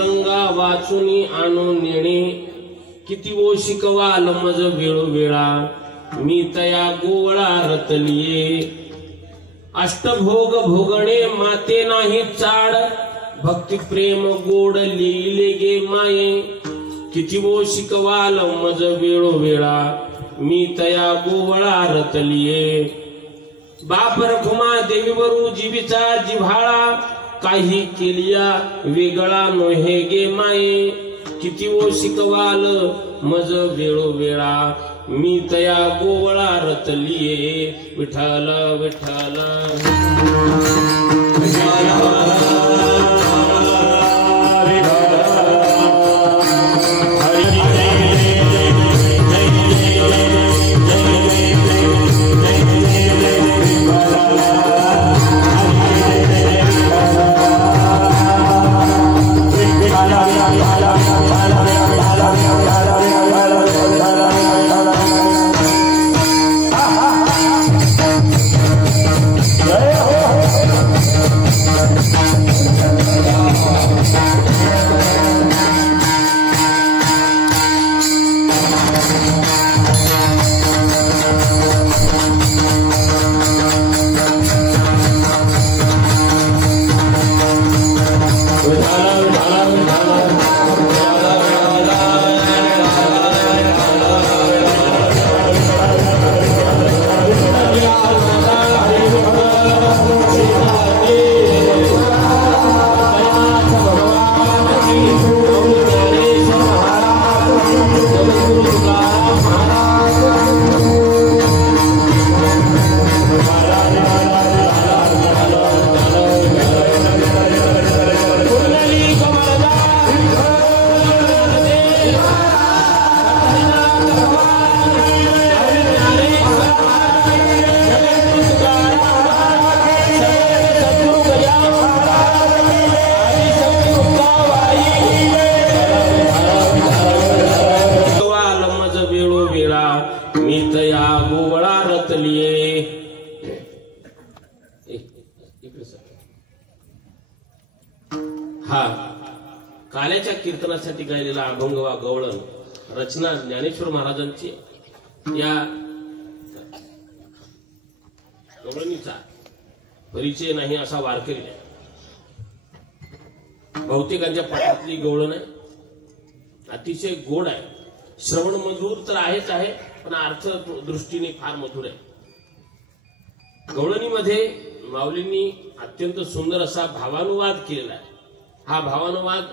गंगा वाचुनी आणून नेणे किती वो शिकवाल मज वेळोवेळा मी तया गोवळा रतलिये अष्टभोग भोगणे माते नाही चाड भक्ती प्रेम गोड लिहिले गे माये किती वो शिकवाल मज वेळोवेळा मी तया गोवळा रतलिये बाप रखुमा देवीवरू जीवीचा जिव्हाळा काही केलिया वेगळा नोहे गे माये किती वो शिकवाल मज वेळोवेळा मी तया गोवळा रतलिये विठ्ठल विठ्ठल हा काल्याच्या कीर्तनासाठी गायलेला अभंग वा गवळण रचना ज्ञानेश्वर महाराजांची या गवळणीचा परिचय नाही असा वारकरी बहुतेकांच्या पाठातली गवळण आहे. अतिशय गोड आहे, श्रवण मधुर तर आहेच आहे पण अर्थ दृष्टीने फार मधुर आहे. गवळणीमध्ये माऊलींनी अत्यंत सुंदर असा भावानुवाद केलेला आहे. हा भावानुवाद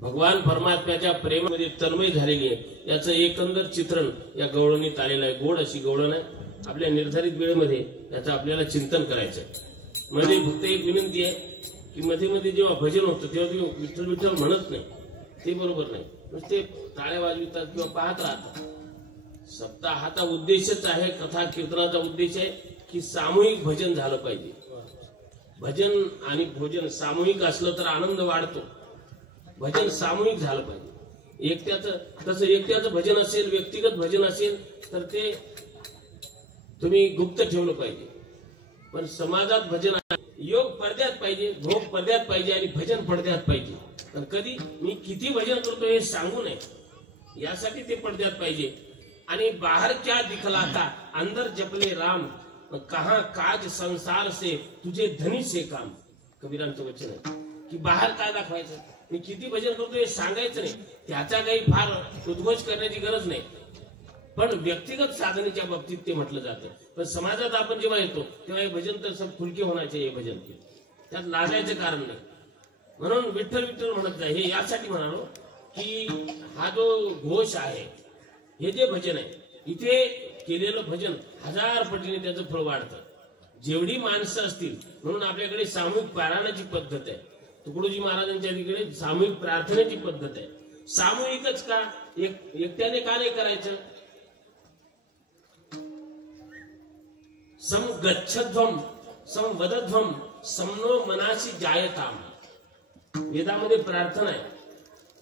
भगवान परमात्म्याच्या प्रेमामध्ये तन्मय झालेली आहे याचं एकंदर चित्रण या गवळणीत आलेलं आहे. गोड अशी गवळण आहे. आपल्या निर्धारित वेळेमध्ये याचं आपल्याला चिंतन करायचं आहे. मध्ये फक्त एक विनंती आहे की मध्ये मध्ये जेव्हा भजन होतं तेव्हा तुम्ही विठ्ठल विठ्ठल म्हणत नाही, ते बरोबर नाही. नुसते टाळ्या वाजवितात किंवा पाहत राहतात. सप्ताहाचा उद्देशच आहे, कथा कीर्तनाचा उद्देश आहे की सामूहिक भजन झालं पाहिजे. भजन आणि भोजन सामूहिक असलं तर आनंद वाढतो. भजन सामूहिक झालं पाहिजे. एकट्याचं भजन असेल, व्यक्तिगत भजन असेल तर ते तुम्ही गुप्त ठेवलं पाहिजे. पण समाजात भजन योग पडद्यात पाहिजे, भोग पडद्यात पाहिजे आणि भजन पडद्यात पाहिजे. तर कधी मी किती भजन करतो हे सांगू नये यासाठी ते पडद्यात पाहिजे. आणि बाहर क्या दिखलाता अंदर जपले राम कहा काज संसार से तुझे धनी से काम. कबीरांचं वचन आहे की बाहेर काय दाखवायचं, मी किती भजन करतो हे सांगायचं नाही. त्याचा काही फार उद्घोष करण्याची गरज नाही. पण व्यक्तिगत साधनेच्या बाबतीत ते म्हटलं जातं. पण समाजात आपण जेव्हा येतो तेव्हा हे भजन तर सब खुलके होण्याचे हे भजन के त्यात लाजायचं कारण नाही. म्हणून विठ्ठल विठ्ठल म्हणत जाय हे यासाठी म्हणालो की हा जो घोष आहे, हे जे भजन आहे इथे केलेलं भजन 1000 पटीने त्याचं फळ वाढतं. जेवढी माणसं असतील म्हणून आपल्याकडे सामूहिक पारायणाची पद्धत आहे. तुकडोजी महाराजांच्या तिकडे सामूहिक प्रार्थनेची पद्धत आहे. सामूहिकच का, एकट्याने का नाही करायचं. सम गच्छध्वम सम वदध्वम समनो मनाशी जायताम. वेदामध्ये प्रार्थना आहे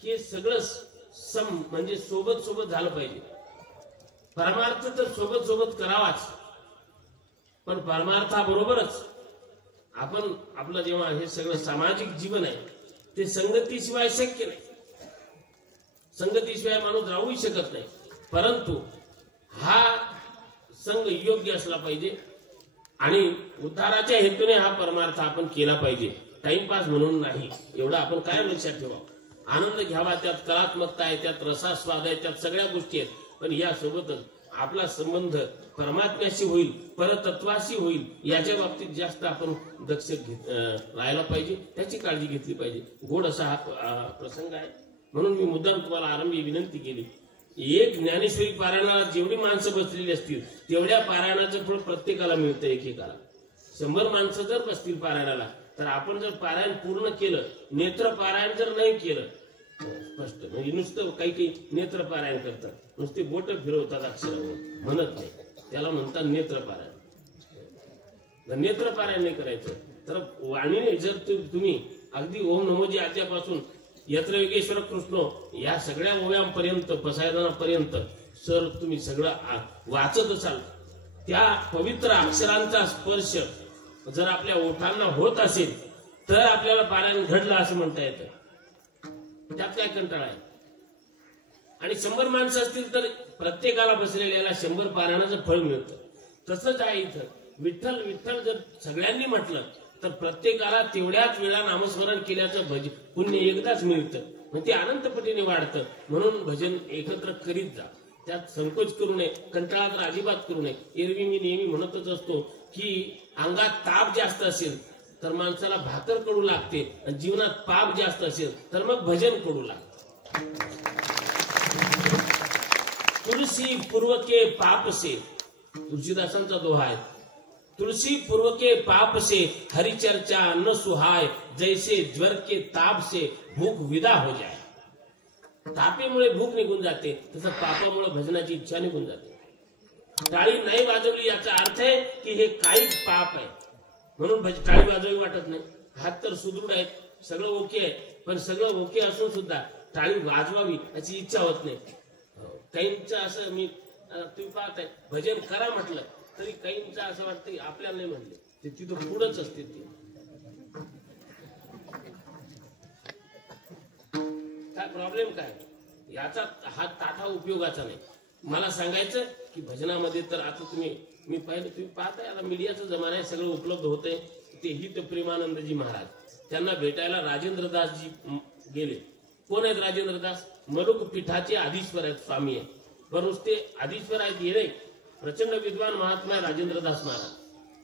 की सगळं सम म्हणजे सोबत सोबत झालं पाहिजे. परमार्थ तर सोबत सोबत करावाच, पण परमार्थाबरोबरच आपण आपलं जेव्हा हे सगळं सामाजिक जीवन आहे ते संगतीशिवाय शक्य नाही. संगतीशिवाय माणूस राहूही शकत नाही. परंतु हा संघ योग्य असला पाहिजे आणि उद्धाराच्या हेतूने हा परमार्थ आपण केला पाहिजे, टाइमपास म्हणून नाही. एवढं आपण काय लक्षात ठेवा. आनंद घ्यावा, त्यात कलात्मकता आहे, त्यात रसास्वाद आहे, त्यात सगळ्या गोष्टी आहेत. पण यासोबतच आपला संबंध परमात्म्याशी होईल, परतत्वाशी होईल, याच्या बाबतीत जास्त आपण दक्ष राहायला पाहिजे, त्याची काळजी घेतली पाहिजे. गोड असा हा प्रसंग आहे. म्हणून मी मुद्दाम तुम्हाला आरंभी विनंती केली. एक ज्ञानेश्वरी पारायणाला जेवढी माणसं बसलेली असतील तेवढ्या पारायणाचं फळ प्रत्येकाला मिळतं. एकेकाला 100 माणसं जर बसतील पारायणाला, तर आपण जर पारायण पूर्ण केलं, नेत्र पारायण जर नाही केलं, स्पष्ट म्हणजे नुसतं काही नेत्र पारायण करतात, नुसते बोट फिरवतात, अक्षरावर म्हणत नाही, त्याला म्हणतात नेत्र पारायण. नेत्र पारायण नाही करायचं तर वाणीने जर तुम्ही अगदी ओम नमोजी आद्यापासून यत्र योगेश्वर कृष्ण या सगळ्या ओव्यांपर्यंत पसायदानापर्यंत सर तुम्ही सगळं वाचत असाल, त्या पवित्र अक्षरांचा स्पर्श जर आपल्या ओठांना होत असेल तर आपल्याला पारायण घडलं असं म्हणता येतं. त्यात काय कंटाळा आहे. आणि 100 माणसं असतील तर प्रत्येकाला बसलेल्याला 100 पारायणाचं फळ मिळतं. तसंच आहे इथं. विठ्ठल विठ्ठल जर सगळ्यांनी म्हटलं तर प्रत्येकाला तेवढ्याच वेळा नामस्मरण केल्याचं पुण्य एकदाच मिळतं, म्हणजे ते अनंतपटीने वाढतं. म्हणून भजन एकत्र करीत जा, त्यात संकोच करू नये, कंटाळा तर अजिबात करू नये. एरवी मी नेहमी म्हणतच असतो की अंगात ताप जास्त असेल तर माणसाला भाकर कडू लागते, आणि जीवनात पाप जास्त असेल तर मग भजन कडू लागते. तुलसी पूर्व के पाप से, तुलसीदासांचा दोहा आहे, तुलसी पूर्व के पाप से हरिचर्चा न सुहाय, जैसे ज्वर के ताप से भूख विदा हो जाए. तापेमुळे भूक निघून जाते, तसं पापामुळे भजनाची इच्छा निघून जाते. टाळी नाही वाजवली याचा अर्थ आहे की हे काही पाप आहे, म्हणून टाळी वाजवावी वाटत नाही. हात तर सुदृढ आहेत, सगळं ओके आहे, पण सगळं ओके असून सुद्धा टाळी वाजवावी याची इच्छा होत नाही. काहींचं असं मी तुम्ही पाहताय, भजन करा म्हटलं तरी काहींचं असं वाटतं आपल्याला नाही म्हणले, ते तिथं पुढंच असते. ते काय प्रॉब्लेम काय याचा हा ताठा उपयोगाचा नाही. मला सांगायचं की भजनामध्ये तर आता मी पाहिलं, तुम्ही पाहताय आता मीडियाचा जमाना आहे, सगळं उपलब्ध होतंय. ते हित प्रेमानंदजी महाराज, त्यांना भेटायला राजेंद्रदासजी गेले. कोण आहेत राजेंद्रदास? मलुक पीठाचे आधीश्वर आहेत, स्वामी आहे. पण नुसते आधीश्वर आहेत हे नाही, प्रचंड विद्वान महात्मा राजेंद्रदास महाराज.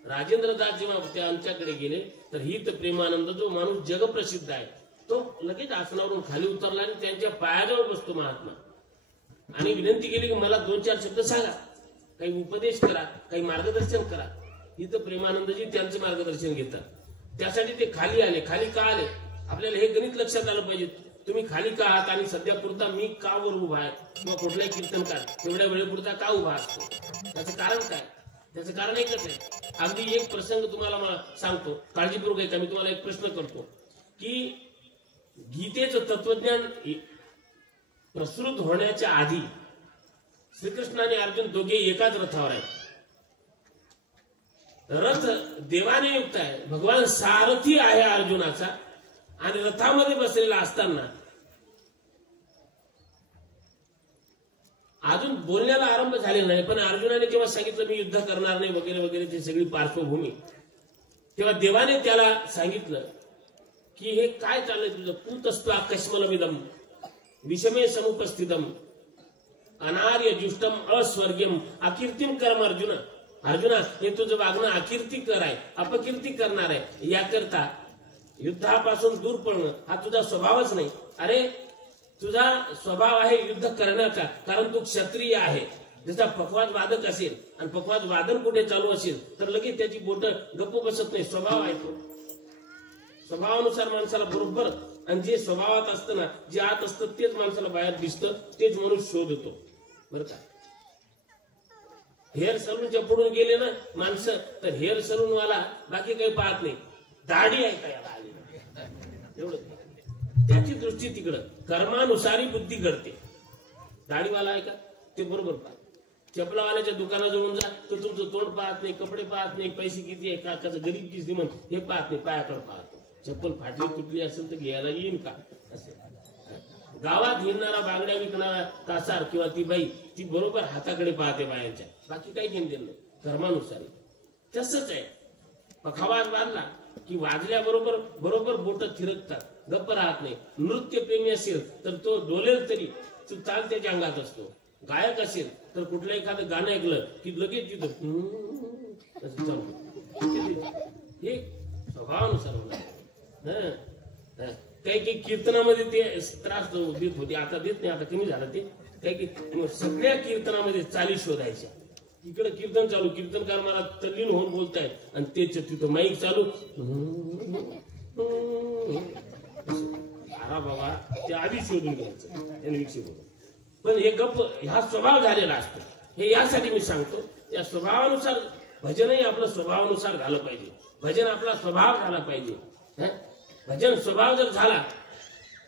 राजेंद्रदास जेव्हा त्यांच्याकडे गेले तर हित प्रेमानंद जो माणूस जगप्रसिद्ध आहे तो लगेच आसनावरून खाली उतरला आणि त्यांच्या पायाजवळ बसतो महात्मा, आणि विनंती केली की मला 2-4 शब्द सांगा, काही उपदेश करा, काही मार्गदर्शन करा. हित प्रेमानंदजी त्यांचं मार्गदर्शन घेतात. त्यासाठी ते खाली आले. खाली का आले आपल्याला हे गणित लक्षात आलं पाहिजे. तुम्ही खाली का आहात आणि सध्या पुरता मी का वर उभा आहे किंवा कुठल्याही कीर्तनकार तेवढ्या वेळेपुरता का उभा असतो, त्याचं कारण काय? त्याचं कारण एकच आहे. अगदी एक प्रसंग तुम्हाला सांगतो, काळजीपूर्वक ऐका. मी तुम्हाला एक प्रश्न करतो की गीतेचं तत्वज्ञान प्रसृत होण्याच्या आधी श्रीकृष्ण आणि अर्जुन दोघे एकाच रथावर आहेत. रथ देवाने युक्त आहे, भगवान सारथी आहे अर्जुनाचा, आणि रथामध्ये बसलेला असताना अजून बोलण्याला आरंभ झालेला नाही, पण अर्जुनाने जेव्हा सांगितलं मी युद्ध करणार नाही वगैरे वगैरे ती सगळी पार्श्वभूमी, तेव्हा देवाने त्याला सांगितलं की हे काय चाललंय तुझं? पूतस्त्वा कश्मलमिदम विषमे समुपस्थितम अनार्य जुष्टम अस्वर्ग्यम अकीर्तिम कर्म. अर्जुना हे तुझं वागणं अकीर्तिकर आहे, अपकीर्ती करणार आहे. याकरता युद्धापासून दूर पळणं हा तुझा स्वभावच नाही. अरे तुझा स्वभाव आहे युद्ध करण्याचा, कारण तू क्षत्रिय आहे. जसा पक्वाद वादक असेल आणि पक्वाद वादन कुठे चालू असेल तर लगेच त्याची बोट गप्प बसत नाही. स्वभाव आहे तो, स्वभावानुसार माणसाला बरोबर, आणि जे स्वभावात असतं ना, जे आत असतं तेच माणसाला बाहेर दिसतं, तेच मनुष्य शोधतो. बरं का? हेअर सलूनच्या पुढून गेले ना माणसं तर हेअर सलून वाला बाकी काही पाहत नाही, दाढी आहे का याला आली एवढं, त्याची दृष्टी तिकडं. कर्मानुसारी बुद्धी घडते. दाढीवाला आहे का ते बरोबर पाहत. चपलावाल्याच्या दुकानाजवळून जा तर तुमचं तोंड पाहत नाही, कपडे पाहत नाही, पैसे किती आहे, का गरीब की श्रीमंत हे पाहत नाही, पायाकडे पाहतो. चप्पल फाटली तुटली असेल तर घ्यायला येईन का असे. गावात हिंडणारा बांगड्या विकणारा कासार किंवा ती बाई ती बरोबर हाताकडे पाहते बायांच्या, बाकी काही घेऊन देणं धर्मानुसार. तसंच आहे, पखावाज बांधला की वाजल्याबरोबर बरोबर बोट थिरकतात, गप्प राहत नाही. नृत्य प्रेमी असेल तर तो डोलेल तरी तो चाल त्याच्या अंगात असतो. गायक असेल तर कुठलं एखादं गाणं ऐकलं की लगेच तिथं असं चालू. हे स्वभावानुसार होणार. काही काही कीर्तनामध्ये ते त्रास देत होते, आता देत नाही, आता कमी झालं ते. काही सगळ्या कीर्तनामध्ये चाली शोधायच्या. इकडे कीर्तन चालू, कीर्तनकार मला तल्लीन होऊन बोलताय आणि तेच तिथं माईक चालू. अरा बाबा ते आधी शोधून घ्यायचं त्याने विषय बोलून. पण हे गप्प हा स्वभाव झालेला असतो. हे यासाठी मी सांगतो, या स्वभावानुसार भजनही आपलं स्वभावानुसार झालं पाहिजे. भजन आपला स्वभाव झाला पाहिजे. भजन स्वभाव जर झाला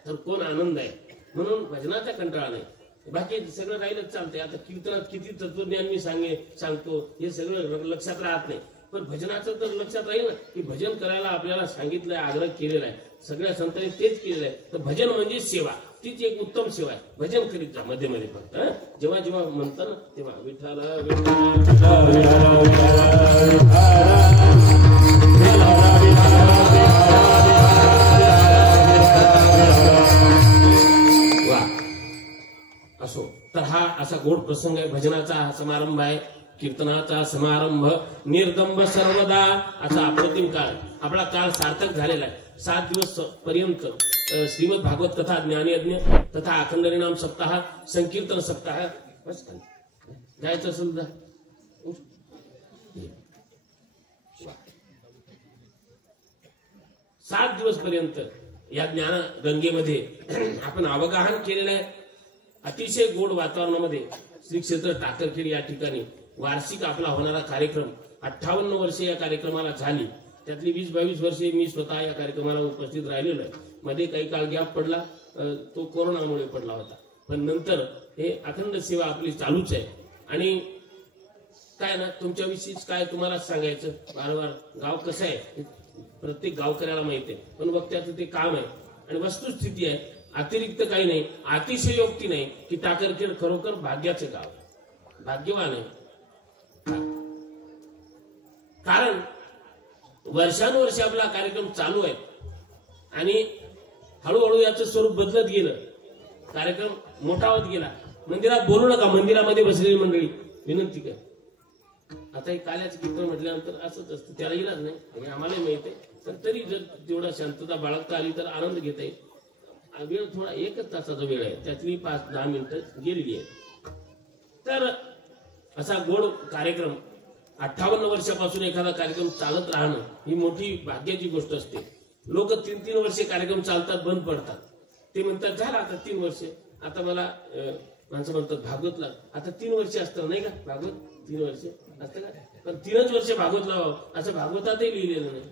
तर कोण आनंद आहे. म्हणून भजनाचा कंटाळा नाही, बाकी सगळं राहिलंच चालतंय. आता कीर्तनात किती तत्वज्ञान मी सांगतो हे सगळं लक्षात राहत नाही, पण भजनाचं तर लक्षात राहील ना की भजन करायला आपल्याला सांगितलंय, आग्रह केलेला आहे, सगळ्या संतांनी तेच केलेलं आहे. तर भजन म्हणजे सेवा, तीच एक उत्तम सेवा आहे. भजन करीत जा मध्ये मध्ये फक्त. जेव्हा जेव्हा म्हणतं ना तेव्हा विठ्ठल असो. तर हा असा गोड प्रसंग आहे, भजनाचा हा समारंभ आहे, कीर्तनाचा समारंभ. निर्दंब सर्वदा असा अप्रतिम काळ, आपला काळ सार्थक झालेला आहे. 7 दिवस पर्यंत श्रीमद भागवत कथा, ज्ञानयज्ञ तथा अखंड हरिनाम सप्ताह, संकीर्तन सप्ताह. बस जायचं असेल तर 7 दिवस पर्यंत या ज्ञान गंगेमध्ये आपण अवगाहन केलेलं आहे. अतिशय गोड वातावरणामध्ये श्री क्षेत्र टाकरखेड या ठिकाणी वार्षिक आपला होणारा कार्यक्रम. 58 वर्षे या कार्यक्रमाला झाली, त्यातली 20-22 वर्षे मी स्वतः या कार्यक्रमाला उपस्थित राहिलेलो आहे. मध्ये काही काळ गॅप पडला, तो कोरोनामुळे पडला होता, पण नंतर हे अखंड सेवा आपली चालूच आहे. आणि काय ना तुमच्याविषयीच काय तुम्हाला सांगायचं, वारंवार गाव कसं आहे प्रत्येक गावकऱ्याला माहिती आहे, पण वक्त्याचं ते काम आहे आणि वस्तुस्थिती आहे. अतिरिक्त काही नाही, अतिशयोक्ती नाही की टाकरखेड खरोखर भाग्याचं गाव, भाग्यवान आहे. कारण वर्षानुवर्ष आपला कार्यक्रम चालू आहे आणि हळूहळू याचं स्वरूप बदलत गेलं, कार्यक्रम मोठा होत गेला. मंदिरात बोलू नका, मंदिरामध्ये बसलेली मंडळी विनंती कर. आता हे काल्याचं कीर्तन म्हटल्यानंतर असंच असतं, त्याला इलाज नाही आणि आम्हालाही माहित आहे. पण तरी जर तेवढा शांतता बाळगता आली तर आनंद घेता येईल. वेळ थोडा 1 तासाचा वेळ आहे, त्यातली 5-10 मिनिटं गेलेली आहे. तर असा गोड कार्यक्रम 58 वर्षापासून एखादा कार्यक्रम चालत राहणं ही मोठी भाग्याची गोष्ट असते. लोक 3-3 वर्षे कार्यक्रम चालतात, बंद पडतात. ते म्हणतात झालं आता 3 वर्षे. आता मला माणसं म्हणतात भागवतला आता 3 वर्षे असतं नाही का, भागवत 3 वर्षे असतं का, पण 3च वर्षे भागवत लावावं असं भागवतातही लिहिलेलं नाही.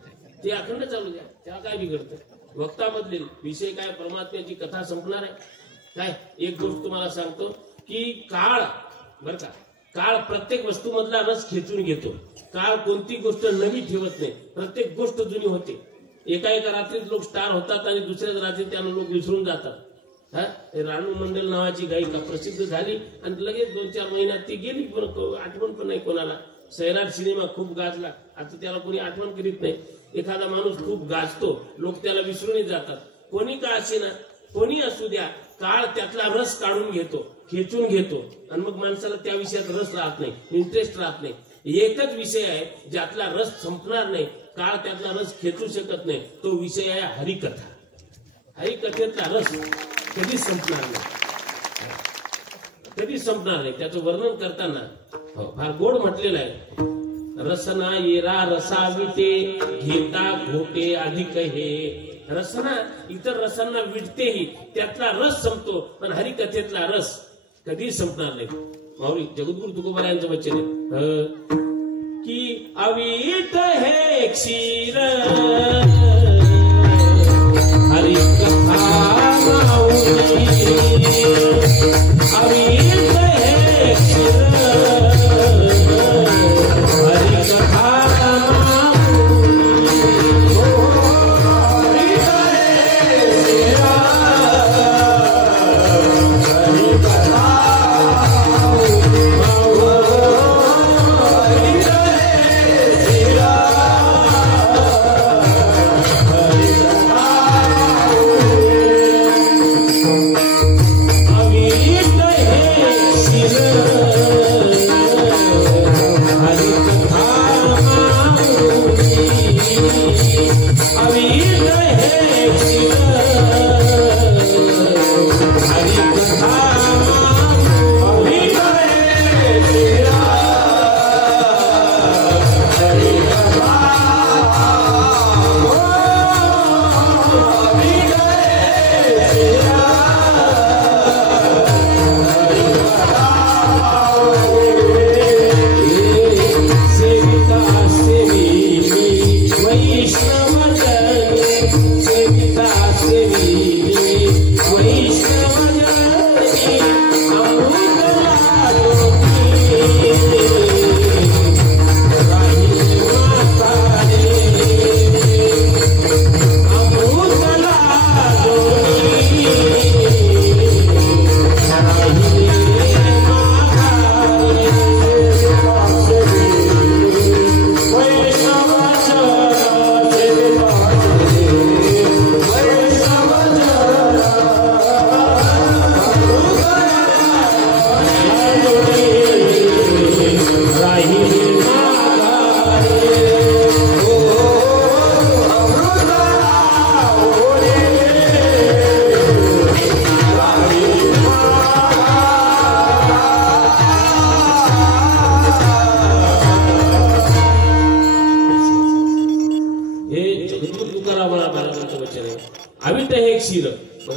ते अखंड चालू द्या, त्याला काय बिघडतं. वक्ता बदलेल, विषय काय, परमात्म्याची कथा संपणार आहे काय. एक गोष्ट तुम्हाला सांगतो की काळ बर का, काळ प्रत्येक वस्तूमधला रस खेचून घेतो. काळ कोणती गोष्ट नवी ठेवत नाही, प्रत्येक गोष्ट जुनी होते. एका रात्रीत लोक स्टार होतात आणि दुसऱ्याच रात्रीत त्यांना लोक विसरून जातात. रानू मंडल नावाची गायिका प्रसिद्ध झाली आणि लगेच 2-4 महिन्यात ती गेली, पण आठवण पण नाही कोणाला. सैराट सिनेमा खूप गाजला, आता त्याला कोणी आठवण करीत नाही. एखादा माणूस खूप गाजतो, लोक त्याला विसरूनच जातात. कोणी का असेना, कोणी असू द्या, काळ त्यातला रस काढून घेतो, खेचून घेतो आणि मग माणसाला त्या विषयात रस राहत नाही, इंटरेस्ट राहत नाही. एकच विषय आहे ज्यातला रस संपणार नाही, काळ त्यातला रस खेचू शकत नाही, तो विषय आहे हरिकथा. हरिकथेतला रस कधीच संपणार नाही, कधीच संपणार नाही. त्याचं वर्णन करताना फार गोड म्हटलेलं आहे. रसना येरा रसाविते घेता घोटे अधिक हे. रसना इतर रसांना विटतेही, त्यातला रस संपतो, पण हरिकथेतला रस कधी संपणार नाही. माऊली जगद्गुरु तुकोबा यांचं वचन आहे की अवीट हे क्षीर हरिकथा अवीट हे क्षीर हरिकथा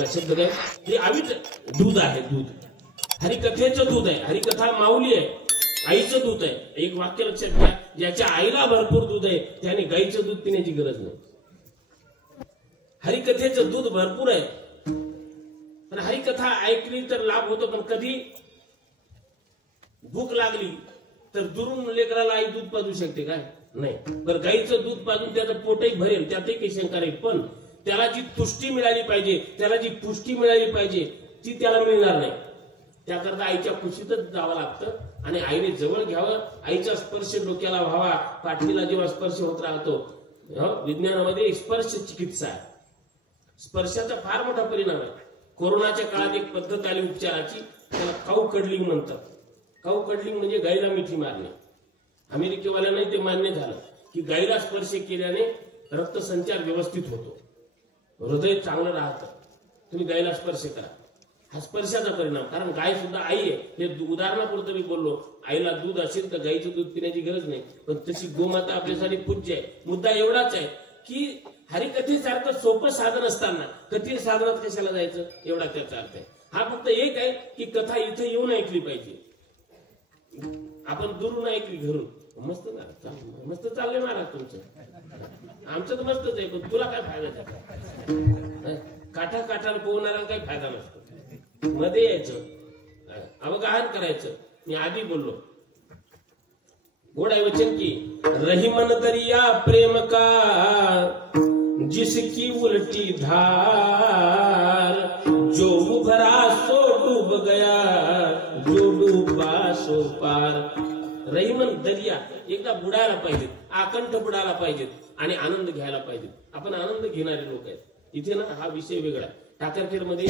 बघा शब्द काय, हे आवीच दूध आहे, दूध हरिकथेचं दूध आहे, हरिकथा माऊली आहे, आईचं दूध आहे. एक वाक्य लक्षात घ्या, ज्याच्या आईला भरपूर दूध आहे त्याने गाईचं दूध पिण्याची गरज नाही. हरिकथेचं दूध भरपूर आहे, पण हरिकथा ऐकली तर लाभ होतो, पण कधी भूक लागली तर दुरून लेकराला आई दूध पाजू शकते काय? नाही. बरं, गाईचं दूध पाजून त्याचं पोटही भरेल, त्यातही काही शंका नाही, पण त्याला जी तुष्टी मिळाली पाहिजे, त्याला जी पुष्टी मिळाली पाहिजे ती त्याला मिळणार नाही. त्याकरता आईच्या कुशीतच जावं लागतं आणि आईने जवळ घ्यावं, आईचा स्पर्श डोक्याला व्हावा, पाठीला जेव्हा स्पर्श होत राहतो. विज्ञानामध्ये स्पर्श चिकित्सा आहे, स्पर्शाचा फार मोठा परिणाम आहे. कोरोनाच्या काळात एक पद्धत आली उपचाराची, त्याला काऊ कडलिंग म्हणतात. काऊ कडलिंग म्हणजे गाईला मिठी मारणे. अमेरिकेवाल्यांनाही ते मान्य झालं की गाईला स्पर्श केल्याने रक्तसंचार व्यवस्थित होतो, हृदय चांगलं राहतं. तुम्ही गाईला स्पर्श करा, हा स्पर्शाचा परिणाम. कारण गाय सुद्धा आई आहे. हे उदाहरणापुरतं मी बोललो, आईला दूध असेल तर गाईचं दूध पिण्याची गरज नाही, पण तशी गोमाता आपल्यासाठी पूज्य आहे. मुद्दा एवढाच आहे की हरिकथेसारखं सोपं साधन असताना कठीण साधनात कशाला जायचं, एवढा त्याचा अर्थ आहे. हा फक्त एक आहे की कथा इथे येऊन ऐकली पाहिजे. आपण दुरून ऐकली घरून, मस्त मस्त चाललंय महाराज तुमचं, आमचं तर मस्तच आहे, पण तुला काय फायदा त्याचा? काठा काठाला पोहणारा काही फायदा नसतो. मध्ये यायचं, अवगाहन करायचं. मी आधी बोललो गोड आहे वचन की रहीमन दरिया प्रेम का जिसकी उलटी धार, जो उभरा सो डूब गया, जो डूबा सो पार. रहीमन दरिया एकदा बुडायला पाहिजेत, आकंठ बुडायला पाहिजेत आणि आनंद घ्यायला पाहिजेत. आपण आनंद घेणारे लोक आहेत. इथे ना हा विषय वेगळा. टाकरखेडमध्ये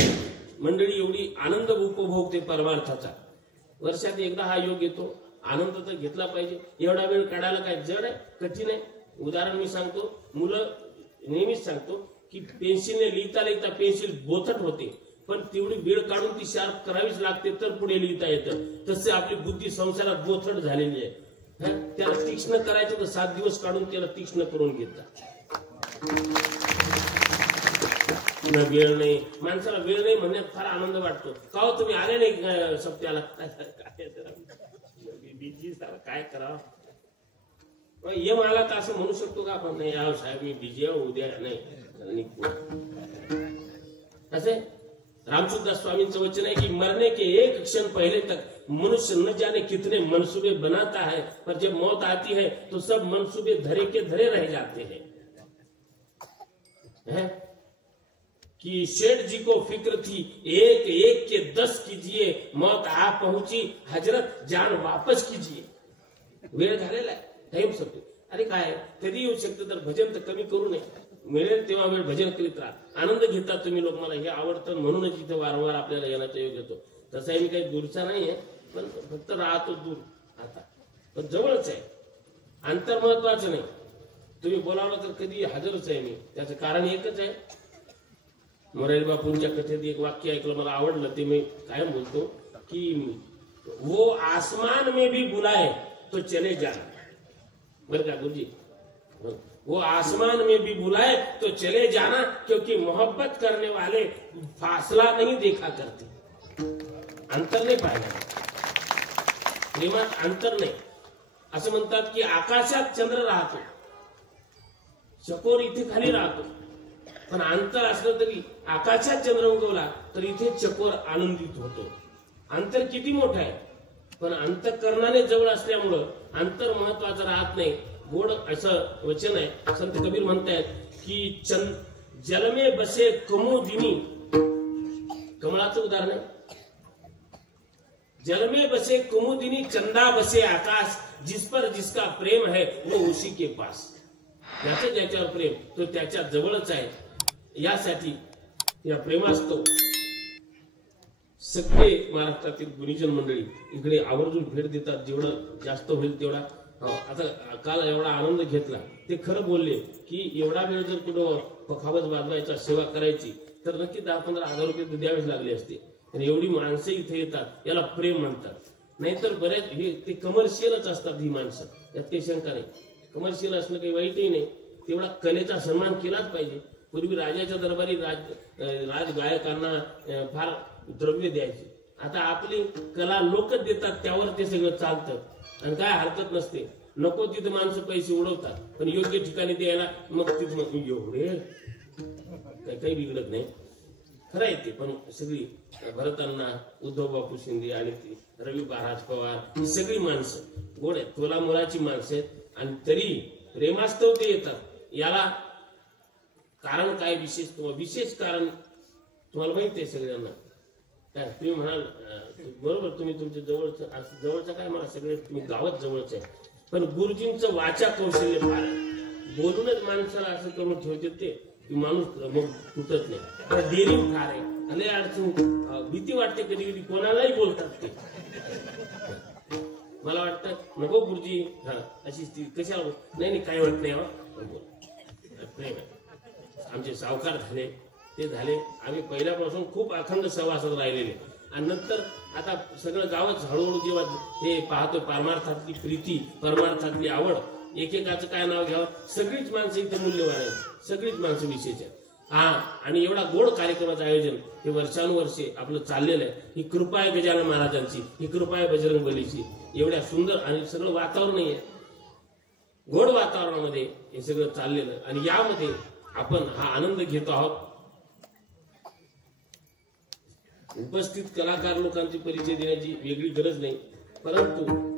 मंडळी एवढी आनंद उपभोगते परमार्थाचा. वर्षात एकदा हा योग येतो, आनंद तर घेतला पाहिजे. एवढा वेळ काढायला काय जड आहे, कठीण आहे? उदाहरण मी सांगतो, मुलं नेहमीच सांगतो की पेन्सिलने लिहिता लिहिता पेन्सिल बोथट होते, पण तेवढी वेळ काढून ती शार्प करावीच लागते तर पुढे लिहिता येतं. तसे आपली बुद्धी संसारात बोथट झालेली आहे. त्याला तीक्ष्ण करायचं तर 7 दिवस काढून त्याला तीक्ष्ण करून घेतात. वेळ नाही, माणसाला वेळ नाही म्हणण्यात फार आनंद वाटतो. का हो तुम्ही आले नाही सप्त्याला? काय करावं, ये मला तर असं म्हणू शकतो का आपण? नाही याव साहेब, मी बिझी आहे, उद्या नाही. असे रामचंद्र स्वामींचं वचन आहे की मरने के एक क्षण पहले तक मनुष्य न जाने कितने मनसूबे बनाता है, पर जब मौत आती है तो सब मनसूबे धरे के धरे रह जाते हैं. कि शेठ जी को फिक्र थी एक एक के 10 कीजिए, मौत आ पहुंची हजरत जान वापस कीजिए. वेळ झालेला आहे, टाइम संपतो. अरे काय कधी येऊ शकतं, तर भजन तर कमी करू नये. मिळेल तेव्हा वेळ भजन करीत राहा. आनंद घेतात तुम्ही लोक, मला हे आवडतं म्हणूनच इथे वारंवार आपल्याला येण्याचा योग येतो. तसाही मी काही दूरचा नाहीये, पण फक्त राहतो दूर आता, पण जवळच आहे. अंतर महत्वाचं नाही. तुम्ही बोलावलं तर कधी हजरच आहे मी. त्याचं कारण एकच आहे. मोरारी बापूंच्या कथेत एक वाक्य ऐकलं, मला आवडलं, ते मी कायम बोलतो की वो आसमान में भी बुलाए तो चले जाना. बरं का गुरुजी, वो आसमान में भी बुलाए तो चले जाना, क्योंकि मोहब्बत करने वाले फासला नहीं देखा करते. अंतर नाही पाहिलं, प्रेमात अंतर नाही. असं म्हणतात की आकाशात चंद्र राहतो, चकोर इथे खाली राहतो, पण अंतर असलं तरी आकाशात चंद्र उगवला तर इथे चकोर आनंदित होतो. अंतर किती मोठं आहे, पण अंतःकरणाने जवळ असल्यामुळं अंतर महत्वाचं राहत नाही. गोड असं वचन आहे. संत कबीर म्हणतायत की जलमे बसे कुमुदिनी, कमळाचं उदाहरण आहे. जलमे बसे कुमुदिनी, चंदा बसे आकाश, जिस पर जिसका प्रेम है वो उसी के पास. ज्याचं ज्याच्यावर प्रेम तो त्याच्या जवळच आहे. यासाठी या प्रेमास्तव सगळे महाराष्ट्रातील गुणीजन मंडळी इकडे आवर्जून भेट देतात. जेवढं जास्त होईल तेवढा. आता काल एवढा आनंद घेतला, ते खरं बोलले की एवढा वेळ जर कुठं पखावज वाजवायचा, सेवा करायची, तर नक्की 10-15 हजार रुपये द्यावेच लागले असते. आणि एवढी माणसं इथे येतात, याला प्रेम म्हणतात. नाहीतर बऱ्याच हे ते कमर्शियलच असतात ही माणसं, यात काही शंका नाही. कमर्शियल असणं काही वाईटही नाही, तेवढा कलेचा सन्मान केलाच पाहिजे. पूर्वी राजाच्या दरबारी राजगायकांना फार द्रव्य द्यायचे. आता आपली कला लोकच देतात, त्यावर ते सगळं चालतं आणि काय हरकत नसते. नको तिथं माणसं पैसे उडवतात, पण योग्य ठिकाणी द्यायला मग तिथं एवढे काही बिघडत नाही. खरं आहे ते. पण सगळी भरतांना उद्धव बापू शिंदे आणि रवी महाराज पवार ही सगळी माणसं गोड आहेत, तोला मुलाची माणसं आहेत आणि तरी प्रेमास्तव ते येतात. याला कारण काय विशेष कारण तुम्हाला माहिती आहे सगळ्यांना. काय तुम्ही म्हणाल बरोबर, तुम्ही तुमच्या जवळचं काय मला सगळे तुम्ही गावात जवळच आहे, पण गुरुजींचं वाचा कौशल्य फार आहे. बोलूनच माणसाला असं करून ठेवते ते की माणूस मग तुटत नाही. डेअरिंग फार आहे. आणि अडचण भीती वाटते कधी कधी कोणालाही बोलतात ते. मला वाटतं नको गुरुजी अशी कशाला नाही काय वाटत नाही प्रेम आहे. आमचे सावकार झाले ते झाले. आम्ही पहिल्यापासून खूप अखंड सहवासात राहिलेले आणि नंतर आता सगळं गावच हळूहळू जेव्हा हे पाहतोय परमार्थातली प्रीती, परमार्थातली आवड, एकेकाचं काय नाव घ्यावं, सगळीच माणसं इथे मूल्यवान आहेत, सगळीच माणसं विशेष आहेत. आणि एवढा गोड कार्यक्रमाचं आयोजन हे वर्षानुवर्षे आपलं चाललेलं आहे. ही कृपा आहे गजानन महाराजांची, ही कृपा आहे बजरंग बलीची. एवढ्या सुंदर आणि सगळं वातावरणही आहे, गोड वातावरणामध्ये हे सगळं चाललेलं आणि यामध्ये आपण हा आनंद घेतो आहोत. उपस्थित कलाकार लोकांची परिचय देण्याची वेगळी गरज नाही, परंतु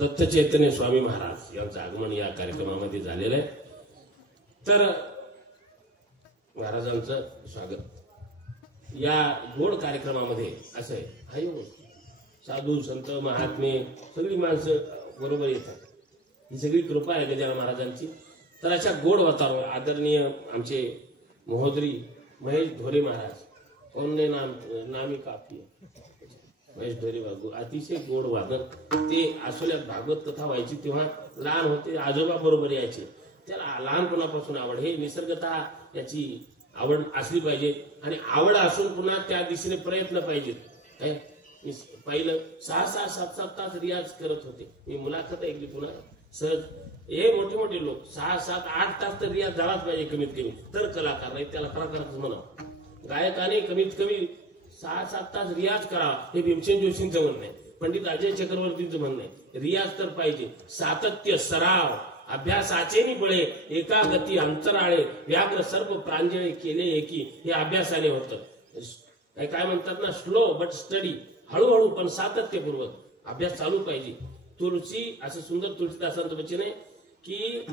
दत्त चैतन्य स्वामी महाराज यांचं आगमन या कार्यक्रमामध्ये झालेलं आहे. तर महाराजांचं स्वागत या गोड कार्यक्रमामध्ये असं आहे. साधू संत महात्मे सगळी माणसं बरोबर येतात. ही सगळी कृपा आहे गजानन महाराजांची. तर अशा गोड वातावरण आदरणीय आमचे महोदरी महेश ढोरे महाराज, कोणने नामी काफी महेश ढोरे बाबू, अतिशय गोड वादक. ते आसोल्यात भागवत कथा व्हायची तेव्हा लहान होते, आजोबा बरोबर यायचे. त्याला लहानपणापासून आवड, हे निसर्गतः याची आवड असली पाहिजे आणि आवड असून पुन्हा त्या दिशेने प्रयत्न पाहिजेत. काय पाहिलं 6-6, 7-7 तास रियाज करत होते. मी मुलाखत ऐकली पुन्हा सहज. हे मोठे मोठे लोक 6-7, 8 तास तर रियाज झालाच पाहिजे कमीत कमी, तर कलाकार नाही, त्याला कलाकारच म्हणावं. गायकाने कमीत कमी 6-7 तास रियाज करावा, हे भीमसेन जोशींचं म्हणणं आहे, पंडित अजय चक्रवर्तींचं म्हणणं आहे. रियाज तर पाहिजे, सातत्य, सराव, अभ्यासाचे बळे, एकागती अंतराळे, व्याघ्र सर्व प्रांजळे केले एकी, हे अभ्यासाने होतं. काय म्हणतात ना, स्लो बट स्टडी, हळूहळू पण सातत्यपूर्वक अभ्यास चालू पाहिजे. तुलसी असं सुंदर तुलसीदासांचं वचन आहे की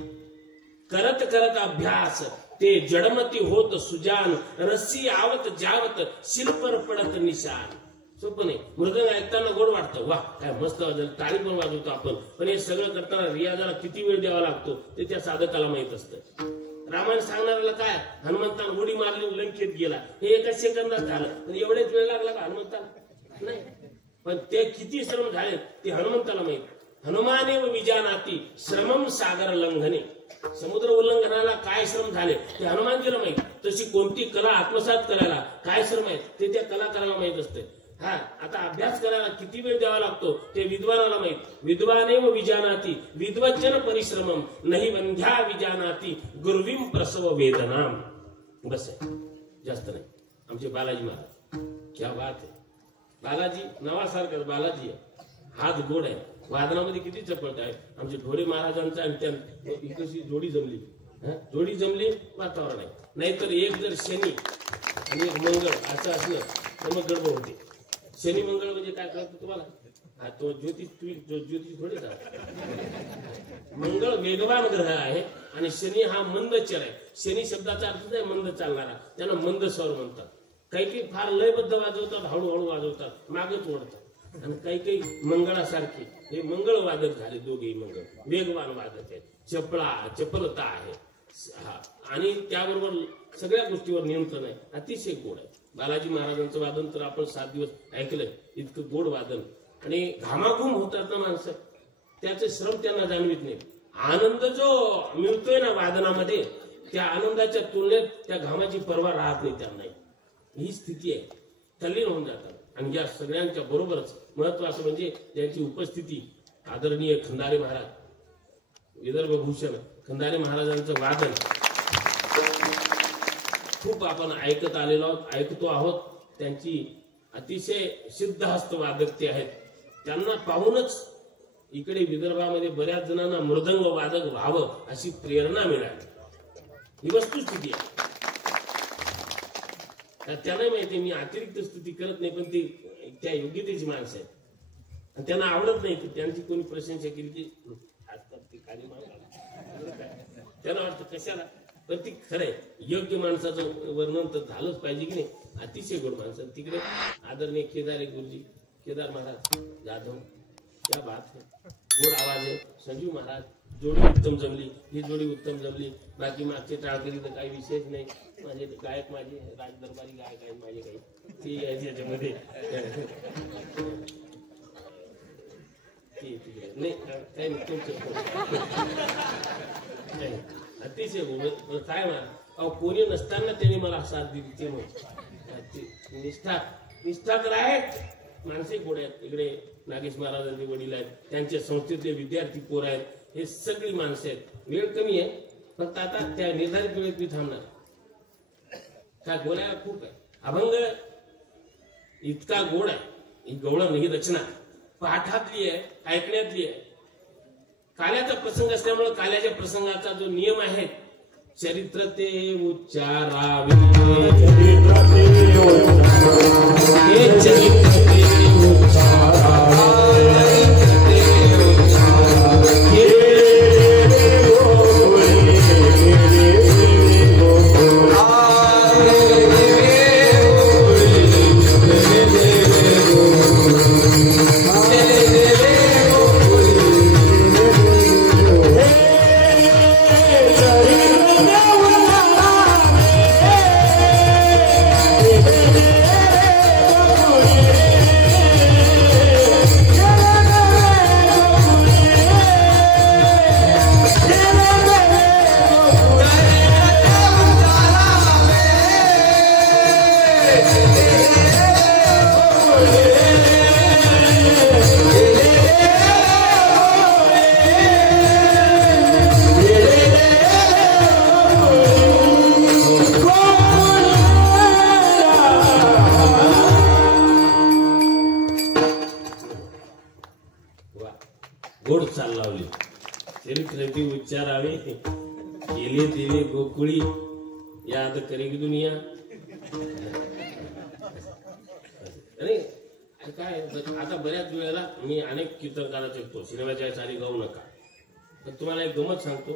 करत करत अभ्यास ते जडमती होत सुजान, रस्सी आवत जावत शिल्पर पडत निशान. सोपं नाही. मृदंग ऐकताना गोड वाटतं, वा काय मस्त टाळी पण वाजवतो आपण, पण हे सगळं करताना रियाजाला किती वेळ द्यावा लागतो ते त्या साधकाला माहित असतं. रामायण सांगणाऱ्याला काय, हनुमंतानं उडी मारली लंकेत गेला, हे एका सेकंदात झालं, पण एवढेच वेळ लागला का हनुमंताला? नाही. पण ते किती श्रम झाले ते हनुमंताला माहित. हनुमाने विजानाती श्रमम सागर लंघने, समुद्र उल्लंघनाला काय श्रम झाले ते हनुमानजीला माहित. तशी कोणती कला आत्मसात करायला काय श्रम आहेत ते त्या कलाकाराला माहित असते. आता अभ्यास करायला किती वेळ द्यावा लागतो ते विद्वानाला माहित. विद्वानेव विजानाती विद्वज्जन परिश्रमम, नाही वंध्या विजानाती गुरुविम प्रसव वेदनाम. बस आहे, जास्त नाही. आमचे बालाजी महाराज, क्या बात आहे. बालाजी नावासारखं बालाजी आहे, हात गोड आहे, वादनामध्ये किती चपळता आहे. आमचे ढोरे महाराजांचा आणि त्या कशी जोडी जमली वातावरण आहे. नाहीतर एक जर शनी आणि एक मंगळ असं असलं तर मग गडबड होते. शनी मंगळ म्हणजे काय कळतं तुम्हाला? हा तो ज्योतिष थोडी का. मंगळ वेगवान ग्रह आहे आणि शनी हा मंद चर आहे. शनी शब्दाचा अर्थ आहे मंद चालणारा, त्यांना मंद स्वर म्हणतात. काही फार लयबद्ध वाजवतात, हळूहळू वाजवतात, मागच ओढतात. आणि काही मंगळासारखे हे मंगळ वादक झाले. दोघेही मंगळ वेगवान वादक आहेत. चपलता आहे आणि त्याबरोबर सगळ्या गोष्टीवर नियंत्रण आहे. अतिशय गोड आहे. बालाजी महाराजांचं वादन तर आपण 7 दिवस ऐकलंय. इतकं गोड वादन आणि घामाघूम होतात ना माणसं, त्याचे श्रम त्यांना जाणवित नाही. आनंद जो मिळतोय ना वादनामध्ये, त्या आनंदाच्या तुलनेत त्या घामाची पर्वा राहत नाही त्यांना. ही स्थिती आहे. तल्लीन होऊन जातात. आणि या सगळ्यांच्या बरोबरच महत्वाचं म्हणजे त्यांची उपस्थिती. आदरणीय खंदारे महाराज, विदर्भ भूषण खंदारे महाराजांचं वादन खूप आपण ऐकतो आहोत. त्यांची अतिशय सिद्धहस्त वादक ते आहेत. त्यांना पाहूनच इकडे विदर्भामध्ये बऱ्याच जणांना मृदंग वादक व्हावं अशी प्रेरणा मिळाली. ही वस्तुस्थिती आहे. त्यांना माहिती मी अतिरिक्त स्तुती करत नाही, पण ती त्या योग्यतेची माणसं आहेत. आणि त्यांना आवडत नाही की त्यांची कोणी प्रशंसा केली की त्यांना वाटतं कशाला. पण ती खरंय, योग्य माणसाचं वर्णन तर झालंच पाहिजे की नाही. अतिशय गोड माणसं. तिकडे आदरणीय केदार महाराज जाधव, क्या बात है, गोड आवाज आहे. संजीव महाराज, जोडी उत्तम जमली. ही जोडी उत्तम जमली. बाकी मागचे टाळकरी तर काही विशेष नाही. माझे गायक, माझे राजदरबारी गायक आहेत माझे काही, ती याच्यामध्ये नाही काही नाही. अतिशय काय म्हणा, कोणी नसताना त्यांनी मला साथ दिली. ते निष्ठा तर आहेत. माणसे गोड आहेत. इकडे नागेश महाराजांचे वडील आहेत, त्यांच्या संस्थेतले विद्यार्थी पोर आहेत. हे सगळी माणसं आहेत. वेळ कमी आहे, फक्त आता त्या निर्धारित वेळेत मी थांबणार. काय बोलायला खूप आहे. अभंग इतका गोड आहे. ही गवळण, ही रचना पाठातली आहे, ऐकण्यातली आहे. काल्याचा प्रसंग असल्यामुळे काल्याच्या प्रसंगाचा जो नियम आहे, चरित्र ते उच्चारावे. गोड चाल लावली. चरित्र उच्चारावे, केले देवे गोकुळी, याद करेगी दुनिया. अरे काय, आता बऱ्याच वेळेला मी अनेक कीर्तनकाराचे ऐकतो, सिनेमाच्या चाली गाऊ नका. पण तुम्हाला एक गमत सांगतो,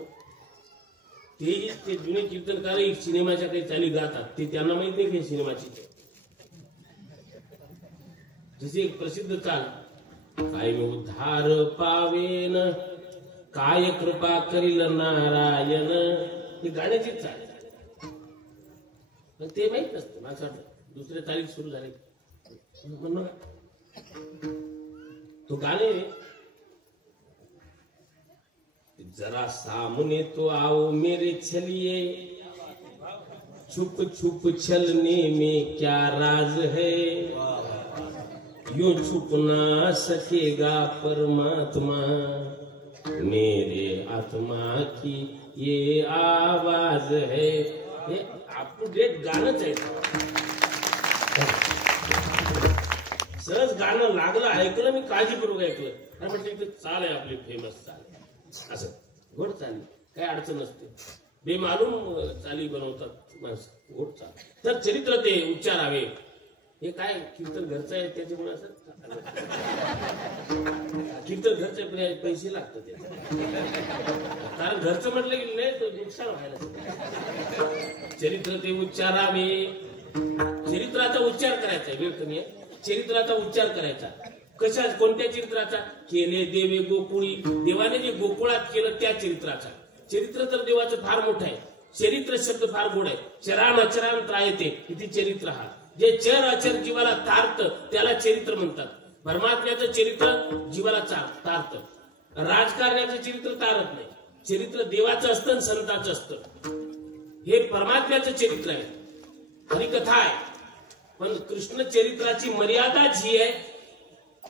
ते जुने कीर्तनकार सिनेमाच्या काही चाली गातात, ते त्यांना माहित नाही की सिनेमाची. जशी एक प्रसिद्ध चाल, काय उद्धार पावेन, काय कृपा करील नारायण, ही गाण्याचीच चाल. पण ते माहित नसतं माझं. दुसऱ्या तारीख सुरू झाले म्हणून तो गाणे, जरा सामने तो आओ मेरे छलिए, छुप छुप चलने में क्या राज है, यूं छुप ना सकेगा परमात्मा, मेरे आत्मा की ये आवाज है. हे अप टू डेट गाणंच आहे. सहज गाणं लागलं, ऐकलं, मी काळजीपूर्वक ऐकलं. काय म्हटलं, चाल आहे आपली फेमस चाल, असं गोड चाली, काही अडचण नसते. बेमालूम चाली बनवतात माणसं, गोड चाल. तर चरित्र ते उच्चारावे. हे काय कीर्तन घरचं आहे त्याच्यामुळे असं कीर्तन घरचे पैसे लागतात त्याचे, कारण घरचं म्हटलं की नाही तो नुकसान व्हायला. चरित्र ते उच्चारावे, चरित्राचा उच्चार करायचा, वेळ कमी आहे. चरित्राचा उच्चार करायचा. कशा कोणत्या चरित्राचा? केले देवे गोकुळी, देवाने जे गोकुळात केलं त्या चरित्राचा. चरित्र तर देवाचं फार मोठं आहे. चरित्र शब्द फार गोड आहे. चरान अचरान त्रायते, किती चरित्र हा. जे चर अचर जीवाला तारत त्याला चरित्र म्हणतात. परमात्म्याचं चरित्र जीवाला तारत. राजकारण्याचं चरित्र तारत नाही. चरित्र देवाचं असतं आणि संतांचं असतं. हे परमात्म्याचं चरित्र आहे, हरिकथा आहे. पण कृष्ण चरित्राची मर्यादा जी आहे,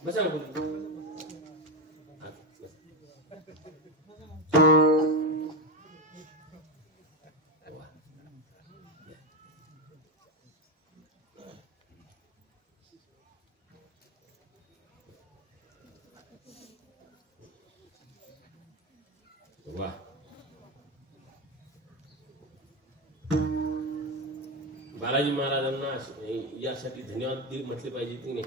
बसा ना बोलू. वा, बालाजी महाराजांना यासाठी धन्यवाद म्हटले पाहिजे की नाही.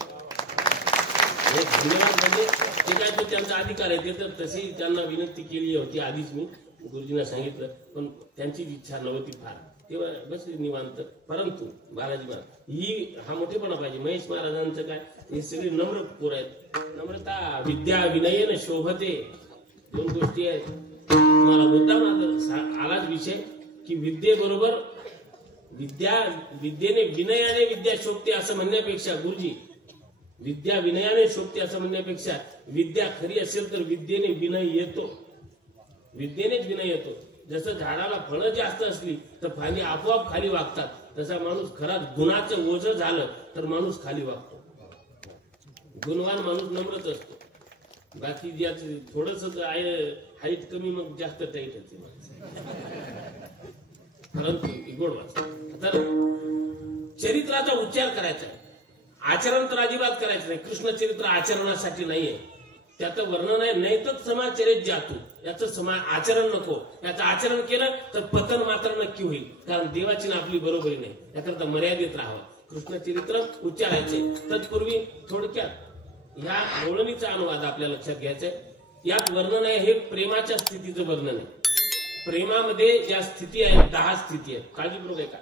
धन्यवाद म्हणजे ते काय तो त्यांचा अधिकार आहे. ते तर तशी त्यांना विनंती केली होती आधीच, मी गुरुजींना सांगितलं, पण त्यांची इच्छा नव्हती फार, तेव्हा बसले निवांत. परंतु बालाजी महाराज ही हा मोठेपणा पाहिजे. महेश महाराजांचं काय, हे सगळे नम्र पोर आहेत. नम्रता विद्या विनयन शोभते, दोन गोष्टी आहेत. तुम्हाला मुद्दाम आलाच विषय की विद्येबरोबर विद्येने विनयाने विद्या शोभते असं म्हणण्यापेक्षा, गुरुजी विद्या विनयाने शोभते असं म्हणण्यापेक्षा, विद्या खरी असेल तर विद्येने विनय येतो. विद्येनेच विनय येतो. जसं झाडाला फळं जास्त असली तर फांदी आपोआप खाली वागतात, तसा माणूस खरा गुणाचं ओझं झालं तर माणूस खाली वागतो. गुणवान माणूस नम्रच असतो. बाकी ज्याचं थोडस हाईट कमी मग जास्त टाईट होते. परंतु गोड वाच. तर चरित्राचा उच्चार करायचा आहे, आचरण तर अजिबात करायचं नाही. कृष्ण चरित्र आचरणासाठी नाहीये, त्याचं वर्णन आहे. नैतच समाचरित जातू, याचं आचरण नको. याचं आचरण केलं तर पतन मात्र नक्की होईल, कारण देवाची ना आपली बरोबरी नाही. याकरता मर्यादित राहावं. कृष्ण चरित्र उच्चारायचे. तत्पूर्वी थोडक्यात ह्या बोलणीचा अनुवाद आपल्या लक्षात घ्यायचा आहे. यात वर्णन आहे हे प्रेमाच्या स्थितीचं वर्णन आहे. प्रेमामध्ये ज्या स्थिती आहेत 10 स्थिती आहेत. काळजीपूर्वक आहे का,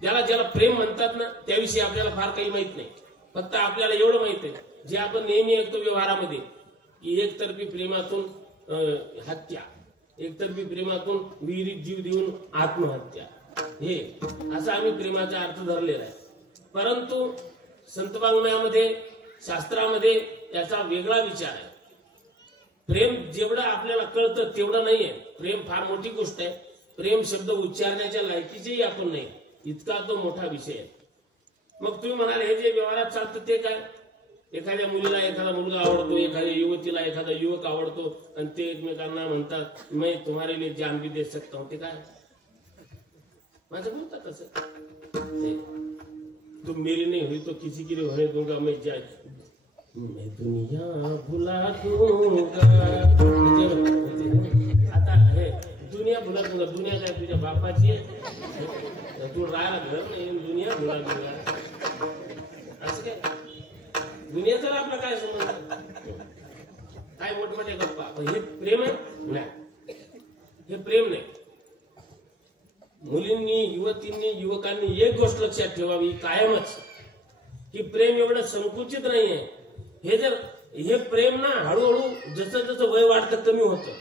ज्याला प्रेम म्हणतात ना, त्याविषयी आपल्याला फार काही माहित नाही. फक्त आपल्याला एवढं माहित आहे, जे आपण नेहमी ऐकतो व्यवहारामध्ये, की एकतर्फी प्रेमातून हत्या, एकतर्फी प्रेमातून विहिरीत जीव देऊन आत्महत्या, हे असा आम्ही प्रेमाचा अर्थ धरलेला आहे. परंतु संतवाङ्मयामध्ये, शास्त्रामध्ये याचा वेगळा विचार आहे. प्रेम जेवढं आपल्याला कळतं तेवढं नाहीये. प्रेम फार मोठी गोष्ट आहे. प्रेम शब्द उच्चारण्याच्या लायकीचेही आपण नाही, इतका तो मोठा विषय आहे. मग तुम्ही म्हणाल हे जे व्यवहारात चालतं ते काय? एखाद्या मुलीला एखादा मुलगा आवडतो, एखाद्या युवतीला एखादा युवक आवडतो, आणि ते एकमेकांना म्हणतात मैं तुम्हारे लिए जान भी दे सकता हूं. ते काय माझं बोलतात तसं, तुम मेरी नहीं हुई तो किसी के लिए होने दूंगा, मैं दुनिया भुला दूंगा. आता हे दुनिया भुला दूंगा, दुनिया काय तुझ्या बापाची आहे? तू राहायला घर नाही, दुनिया भुला दूंगा असं काय? दुनियाचा आपला काय संबंध? काय मोठमोठ्या गप्पा. हे प्रेम आहे? नाही, हे प्रेम नाही. मुलींनी, युवतींनी, युवकांनी एक गोष्ट लक्षात ठेवावी कायमच, की प्रेम एवढं संकुचित नाहीये. हे प्रेम ना हळूहळू जसं जसं वय वाढतं कमी होतं.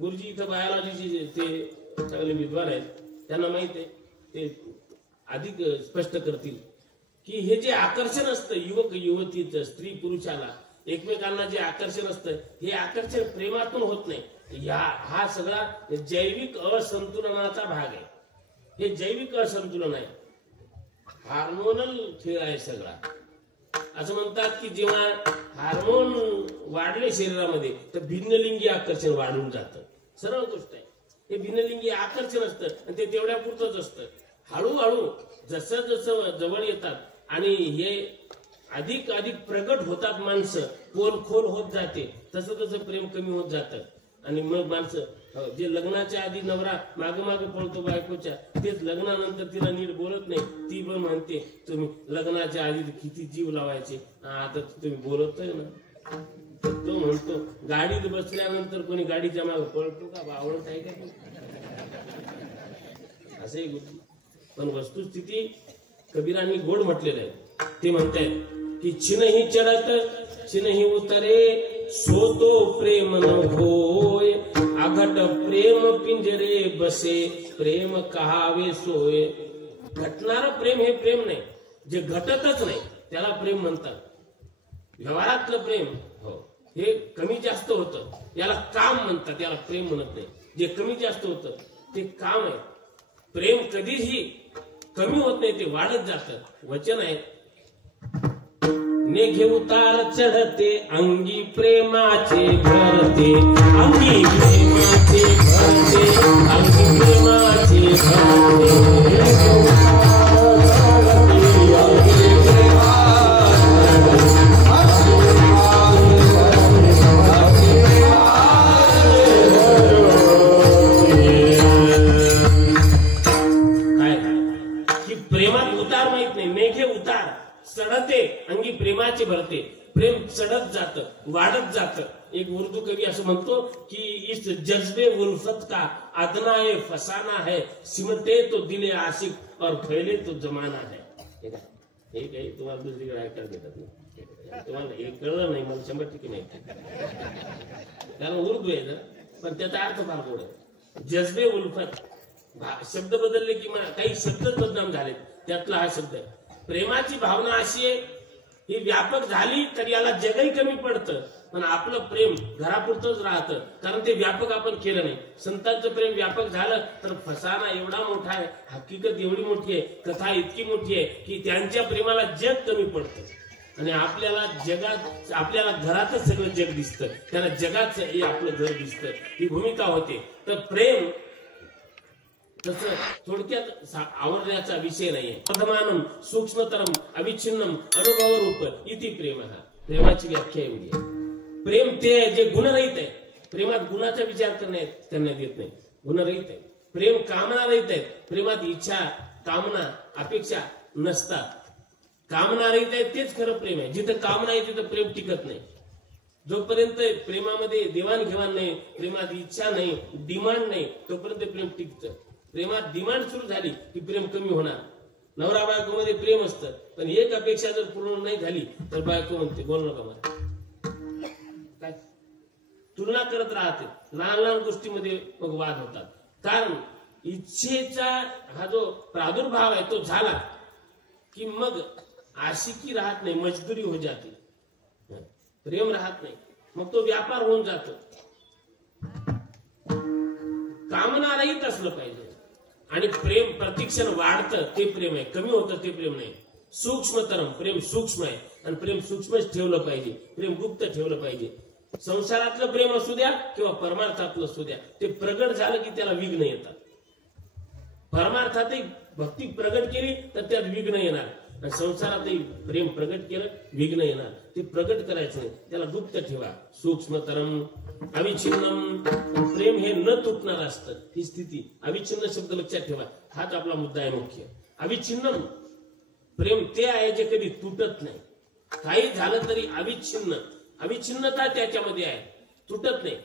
गुरुजी इथं बायोलॉजीचे ते चांगले विद्वान आहेत, त्यांना माहित आहे, ते अधिक स्पष्ट करतील की हे जे आकर्षण असतं युवक युवतीचं, स्त्री पुरुषाला एकमेकांना जे आकर्षण असतं, हे आकर्षण प्रेमातून होत नाही. हा सगळा जैविक असंतुलनाचा भाग आहे. हे जैविक असंतुलन आहे, हार्मोनल खेळ आहे सगळा. असं म्हणतात की जेव्हा हार्मोन वाढले शरीरामध्ये तर भिन्नलिंगी आकर्षण वाढून जातं. सरळ गोष्ट आहे. हे भिन्नलिंगी आकर्षण असतं आणि ते तेवढ्या पुरतच असतं. हळूहळू जसं जसं जवळ येतात आणि हे अधिक अधिक प्रगट होतात माणसं, खोल खोल होत जाते, तसं तसं प्रेम कमी होत जातं आणि मग माणसं जे लग्नाच्या आधी नवरा मागे मागे पळतो बायकोच्या, तेच लग्नानंतर तिला नीट बोलत नाही. ती पण म्हणते तुम्ही लग्नाच्या आधी किती जीव लावायचे, आता तुम्ही बोलतोय ना. तो म्हणतो गाडीत बसल्यानंतर कोणी गाडीच्या मागे पळतो का, बावळत आहे का? असंही गोष्टी. पण वस्तुस्थिती कबीरांनी गोड म्हटलेलं आहे. ते म्हणतायत की छिनही चढत छिनही उतरे, सो तो प्रेम न होय. आघट प्रेम पिंजरे बसे, प्रेम कहावे सोय. घटणारं प्रेम हे प्रेम नाही, जे घटतच नाही त्याला प्रेम म्हणतात. व्यवहारातलं प्रेम हे कमी जास्त होतं, याला काम म्हणतात, याला प्रेम म्हणत नाही. जे कमी जास्त होतं ते काम आहे. प्रेम कधीही कमी होत नाही, ते वाढत जातं. वचन आहे नेघे उतार चढते, अंगी प्रेमाचे भरते, अंगी प्रेमाचे भरते, अंगी प्रेमाचे भरते. चढते अंगी प्रेमाचे भरते. प्रेम चढत जात, वाढत जात. एक उर्दू कवी असं म्हणतो की इस जज्बे उल्फत का अदनाए फसाना है, सिमटे तो दिले आशिक और फैले तो जमाना है. हे काही तुम्हाला दुसरीकडे ऐकायला देतात नाही, तुम्हाला हे कळलं नाही, मला 100% माहिती. त्याला उर्दू आहे ना, पण त्याचा अर्थ फार गोड आहे. जज्बे उल्फत शब्द बदलले की काही शब्दच बदनाम झाले, त्यातला हा शब्द आहे. प्रेमाची भावना अशी आहे ही व्यापक झाली तर याला जगही कमी पडतं, पण आपलं प्रेम घरापुरतच राहतं, कारण ते व्यापक आपण केलं नाही. संतांचं प्रेम व्यापक झालं तर फसाना एवढा मोठा आहे, हकीकत एवढी मोठी आहे, कथा इतकी मोठी आहे की त्यांच्या प्रेमाला जग कमी पडतं. आणि आपल्याला जगात, आपल्याला घरातच सगळं जग दिसतं, त्यांना जगात हे आपलं घर दिसतं. ही भूमिका होते. तर प्रेम तसं थोडक्यात आवडण्याचा विषय नाहीये. प्रथमानम सूक्ष्मतरम अविच्छिन्नम अनुभवरूप इति प्रेम. प्रेमाची व्याख्या एवढी आहे. प्रेम ते जे गुणरहित आहे. प्रेमात गुणाचा विचार करण्यात येत नाही, गुणरहित आहे. प्रेम कामना रहित आहे. प्रेमात इच्छा, कामना, अपेक्षा नसतात. कामना रहित आहे तेच खरं प्रेम आहे. जिथं कामना आहे तिथं प्रेम टिकत नाही. जोपर्यंत प्रेमामध्ये देवाणघेवाण नाही, प्रेमात इच्छा नाही, डिमांड नाही, तोपर्यंत प्रेम टिकतं. प्रेमात डिमांड सुरू झाली की प्रेम कमी होणार. नवरा बायको मध्ये प्रेम असतं, पण एक अपेक्षा जर पूर्ण नाही झाली तर बायको म्हणते बोल नका मला. काय तुलना करत राहते. लहान लहान गोष्टीमध्ये मग वाद होतात. कारण इच्छेचा हा जो प्रादुर्भाव आहे तो झाला की मग आशिकी राहत नाही, मजदुरी हो जाते, प्रेम राहत नाही, मग तो व्यापार होऊन जातो. कामना रहित असलं पाहिजे. आणि प्रेम प्रतिक्षण वाढतं ते प्रेम आहे, कमी होतं ते प्रेम नाही. सूक्ष्मतरम प्रेम सूक्ष्म आहे, आणि प्रेम सूक्ष्मच ठेवलं पाहिजे, प्रेम गुप्त ठेवलं पाहिजे. संसारातलं प्रेम असू द्या किंवा परमार्थातलं असू द्या, ते प्रगट झालं की त्याला विघ्न येतात. परमार्थातही भक्ती प्रगट केली तर त्यात विघ्न येणार, आणि संसारातही प्रेम प्रगट केलं विघ्न येणार. ते प्रगट करायचं नाही, त्याला गुप्त ठेवा. सूक्ष्मतरम अविच्छिन्नम. प्रेम हे न तुटणार असतं, ही स्थिती. अविच्छिन्न शब्द लक्षात ठेवा, हाच आपला मुद्दा आहे मुख्य. अविच्छिन्नम प्रेम ते आहे जे कधी तुटत नाही. काही झालं तरी अविच्छिन्न, अविच्छिन्नता त्याच्यामध्ये आहे, तुटत नाही.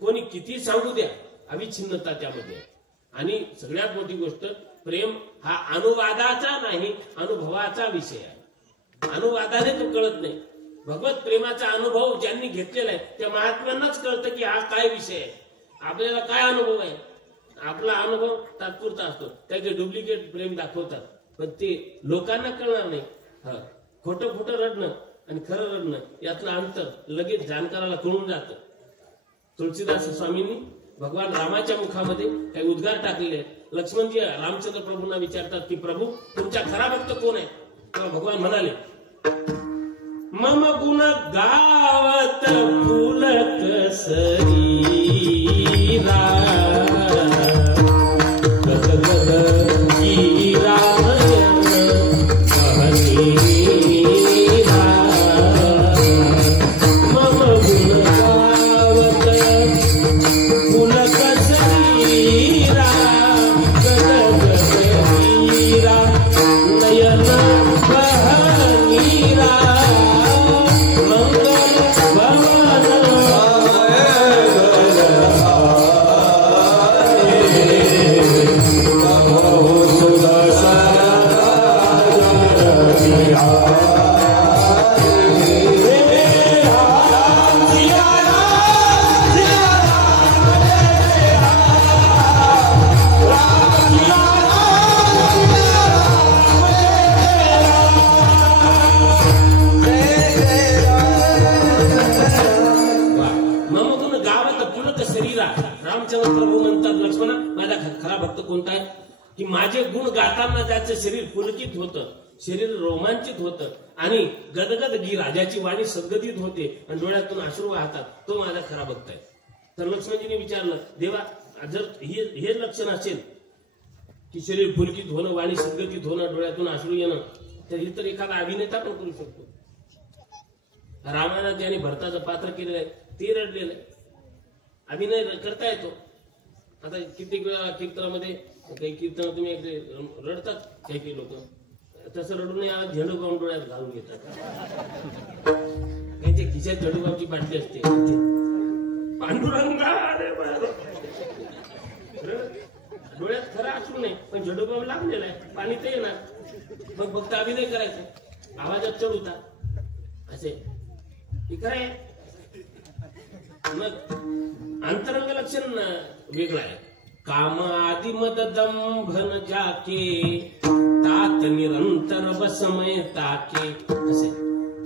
कोणी किती सांगू द्या, अविच्छिन्नता त्यामध्ये आहे. आणि सगळ्यात मोठी गोष्ट, प्रेम हा अनुवादाचा नाही, अनुभवाचा विषय आहे. अनुवादाने तो कळत नाही. भगवत प्रेमाचा अनुभव ज्यांनी घेतलेला आहे त्या महात्म्यांनाच कळतं की हा काय विषय आहे, आपल्याला काय अनुभव आहे. आपला अनुभव तात्पुरता असतो, त्याचे डुप्लिकेट प्रेम दाखवतात, पण ते लोकांना कळणार नाही. खोटं खोटं रडणं आणि खरं रडणं यातलं अंतर लगेच जाणकाराला कळून जातं. तुळशीदास स्वामींनी भगवान रामाच्या मुखामध्ये काही उद्गार टाकलेले आहेत. लक्ष्मणजी रामचंद्र प्रभूंना विचारतात की प्रभू तुमचा खरा भक्त कोण आहे. तेव्हा भगवान म्हणाले मम गुण गावत फुलक सरीरा मम गुण गावत फुलक खरा भक्त कोणता आहे की माझे गुण गाताना त्याचं शरीर पुलकित होतं, शरीर रोमांचित होतं आणि गदगद राजाची वाणी सद्गदित होते आणि डोळ्यातून अश्रू वाहतात, तो माझा खरा भक्त आहे. तर लक्ष्मणजीने विचारलं, देवा जर हे लक्षण असेल की शरीर पुलकित होणं, वाणी सद्गदित होणं, डोळ्यातून अश्रू येणं, तर हे तर एखादा अभिनेता पण करू शकतो. रामायणात ज्याने भरताचं पात्र केलेलं आहे ते रडलेलं आहे, अभिनय करता येतो. आता कित्येक वेळा कीर्तनामध्ये काही कीर्तन तुम्ही रडतात काही लोक, तसं रडू नये, झेंडू बाम डोळ्यात घालून घेतात. त्यांच्या खिशात झेंडूबामची बाटली असते, पांडुरंगा डोळ्यात खरं असू नये पण झेंडूबाम लागलेला आहे, पाणी तर येणार. मग फक्त अभिनय करायचं, आवाजात चढ उतार असे खरं. मग अंतरंग लक्षण वेगळं आहे. काम आदि मद दंभन जाके तात निरंतर बसमय ताके असे.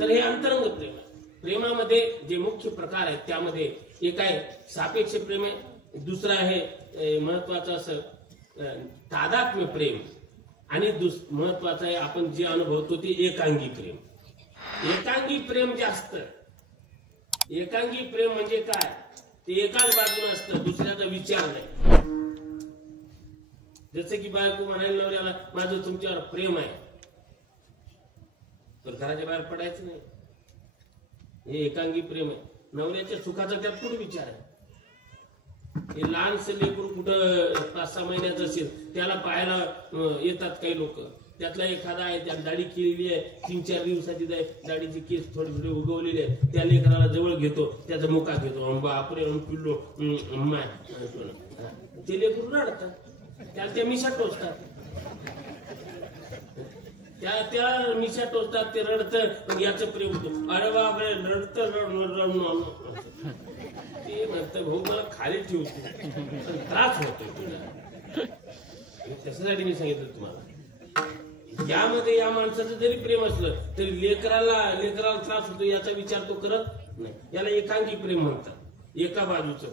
तर हे अंतरंग प्रेम आहे. प्रेमामध्ये जे मुख्य प्रकार आहेत त्यामध्ये एक आहे सापेक्ष प्रेम आहे, दुसरं आहे महत्वाचं असं तादात्म्य प्रेम, आणि महत्वाचं आहे आपण जे अनुभवतो ते एकांगी प्रेम. एकांगी प्रेम जास्त. एकांगी प्रेम म्हणजे काय, ते एकाच बाजूने असतं, दुसऱ्याचा विचार नाही. जसं की बायको म्हणायला नवऱ्याला माझं तुमच्यावर प्रेम आहे, तर घराच्या बाहेर पडायचं नाही. हे एकांगी प्रेम आहे. नवऱ्याच्या सुखाचा त्यात कुठे विचार आहे. हे लहानसं लेकरू कुठं 5-6 महिन्याचं असेल त्याला पाहायला येतात काही लोक, त्यातला एखादा आहे त्या दाढी केलेली आहे, 3-4 दिवसाची दाढीची केस थोडी थोडी उगवलेली आहे, त्या लेकराला जवळ घेतो, त्याचा मुका घेतो, बापरे पिल्लो ते लेकरू रडतात, त्याला त्या मिशा टोचतात, त्या मिशा टोचतात, ते रडतं, याचं प्रेम होतं. अरे बापरे रडत ते म्हणतं भाऊ मला खाली ठेवतो, त्रास होतो तुला. त्याच्यासाठी मी सांगितलं तुम्हाला, यामध्ये या माणसाचं जरी प्रेम असलं तरी लेकराला त्रास होतो याचा विचार तो करत नाही. याला एकांगी प्रेम म्हणतात. एका बाजूचं,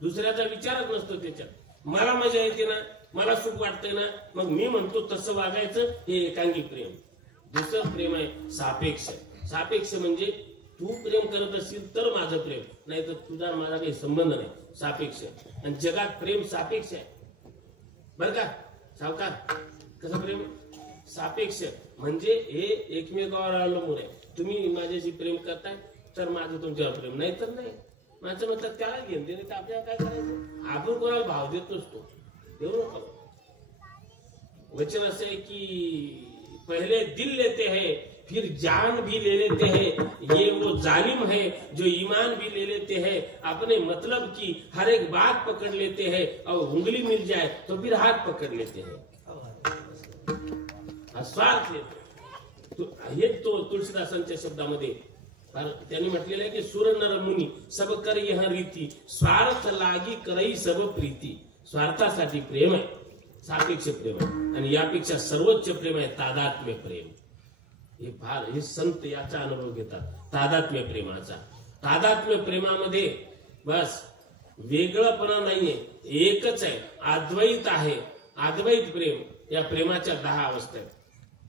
दुसऱ्याचा विचारच नसतो त्याच्यात. मला मजा येते ना, मला सुख वाटतंय ना, मग मी म्हणतो तसं वागायचं, हे एकांगी प्रेम. दुसरं प्रेम आहे सापेक्ष. सापेक्ष म्हणजे तू प्रेम करत असशील तर माझं प्रेम, नाही तर तुझा माझा काही संबंध नाही. सापेक्ष. आणि जगात प्रेम सापेक्ष आहे बर का सावकार. कसं प्रेम सापेक्ष म्हणजे हे एकमेकावर अवलंबून आहे. तुम्ही माझ्याशी प्रेम करताय तर माझं तुमच्यावर प्रेम, नाही तर नाही. माझं म्हणतात त्याला घेऊन दे, तर आपल्याला काय करायचं. आपण कोणाला भाव देत नसतो, देऊ नका. वचन असं आहे की पहले दिल लेते हैं फिर जान भी ले लेते हैं, ये वो जालिम है जो ईमान भी ले लेते हैं. अपने मतलब की हर एक बात पकड़ लेते हैं और उंगली मिल जाए तो फिर हाथ पकड़ लेते हैं. स्वार्थ हे तो तुलसीदासांच्या शब्दामध्ये त्यांनी म्हटलेलं आहे की सुर नर मुनी सब कर यह रीती, स्वार्थ लागी करई सब प्रीती. स्वार्थासाठी प्रेम आहे, सापेक्ष प्रेम आहे. आणि यापेक्षा सर्वोच्च प्रेम आहे तादात्म्य प्रेम. हे संत याचा अनुभव घेतात, तादात्म्य प्रेमाचा. तादात्म्य प्रेमामध्ये बस वेगळंपणा नाहीये, एकच आहे, अद्वैत आहे. अद्वैत प्रेम. या प्रेमाच्या 10 अवस्था आहेत.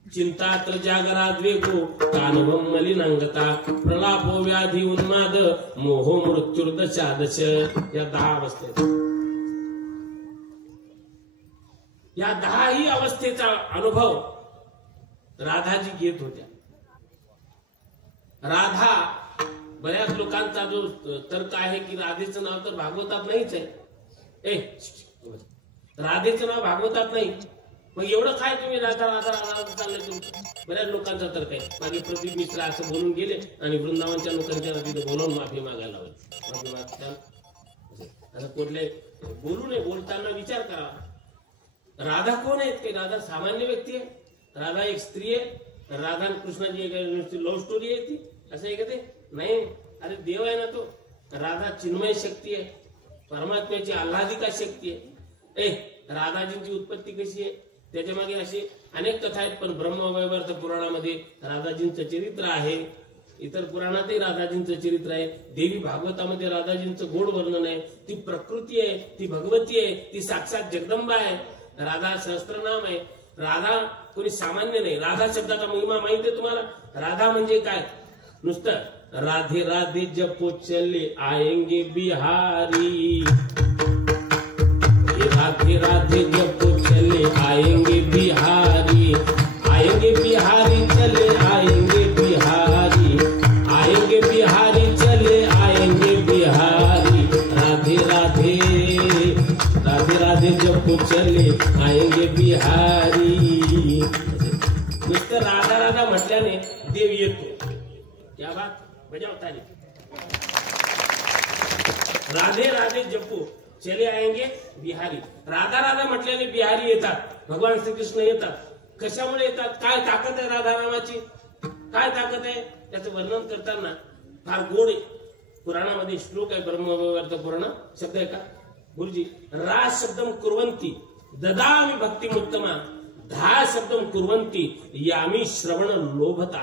चिंतात्र जागराद्वेगो तानुभव मलिनांगता प्रलापो व्याधी उन्माद मोहो मृत्युर्दशादश. या 10 अवस्था आहेत. या 10ही अवस्थेचा अनुभव राधाजी घेत होत्या. राधा, बऱ्याच लोकांचा जो तर्क आहे की राधेचं नाव तर भागवतात नाहीच आहे. राधेचं नाव भागवतात नाही, मग एवढं काय तुम्ही राधा राधा राधा चाललंय तुमचं. बऱ्याच लोकांचा तर्क आहे. मागे प्रदीप मिश्रा असं बोलून गेले आणि वृंदावनच्या लोकांच्या तिथे बोलावून माफी मागायला लावली. माफी मागता असं कुठले बोलू नये, बोलताना विचार करा. राधा कोण आहेत ते? राधा सामान्य व्यक्ती आहे? राधा एक स्त्री आहे? राधा आणि कृष्णाची एक लव्ह स्टोरी आहे ती? असं आहे का ते? नाही. अरे देव आहे ना तो. राधा चिन्मय शक्ती आहे, परमात्म्याची आल्हादिका शक्ती आहे. राधाजींची उत्पत्ती कशी आहे त्याच्या मागे अशी अनेक कथा आहेत, पण ब्रह्मवैवर्त पुराणामध्ये राधाजींचं चरित्र आहे. इतर पुराणातही राधाजींचं चरित्र आहे, देवी भागवतामध्ये राधाजींचं गोड वर्णन आहे. ती प्रकृती आहे, ती भगवती आहे, ती साक्षात जगदंबा आहे. राधा सहस्त्रनाम आहे. राधा कोणी सामान्य नाही. राधा शब्दाचा महिमा माहिती आहे तुम्हाला? राधा म्हणजे काय? नुसतं राधे राधे जपो चले आएंगे बिहारी, राधे राधे जपो चले आएंगे बिहारी, आएंगे बिहारी चले आएंगे बिहारी, आएंगे बिहारी चले आएंगे बिहारी, राधे राधे राधे राधे जपो चले आएंगे बिहारी. नुसतं राधा राधा म्हटल्याने देव येतो. क्या बात, बजावता नहीं. राधे राधे जपो चले आएंगे बिहारी. राधा राधा म्हटल्याने बिहारी येतात, भगवान श्रीकृष्ण येतात. कशामुळे येतात? काय ताकद आहे राधा नामाची? काय ताकद आहे? त्याचं वर्णन करताना फार गोड आहे. पुराणामध्ये श्लोक आहे, ब्रह्मवैवर्त पुराण. शब्द आहे का गुरुजी? रा शब्दम कुर्वंती ददामि भक्तिमुत्तमा, धा शब्दम कुर्वंती यामी श्रवण लोभता.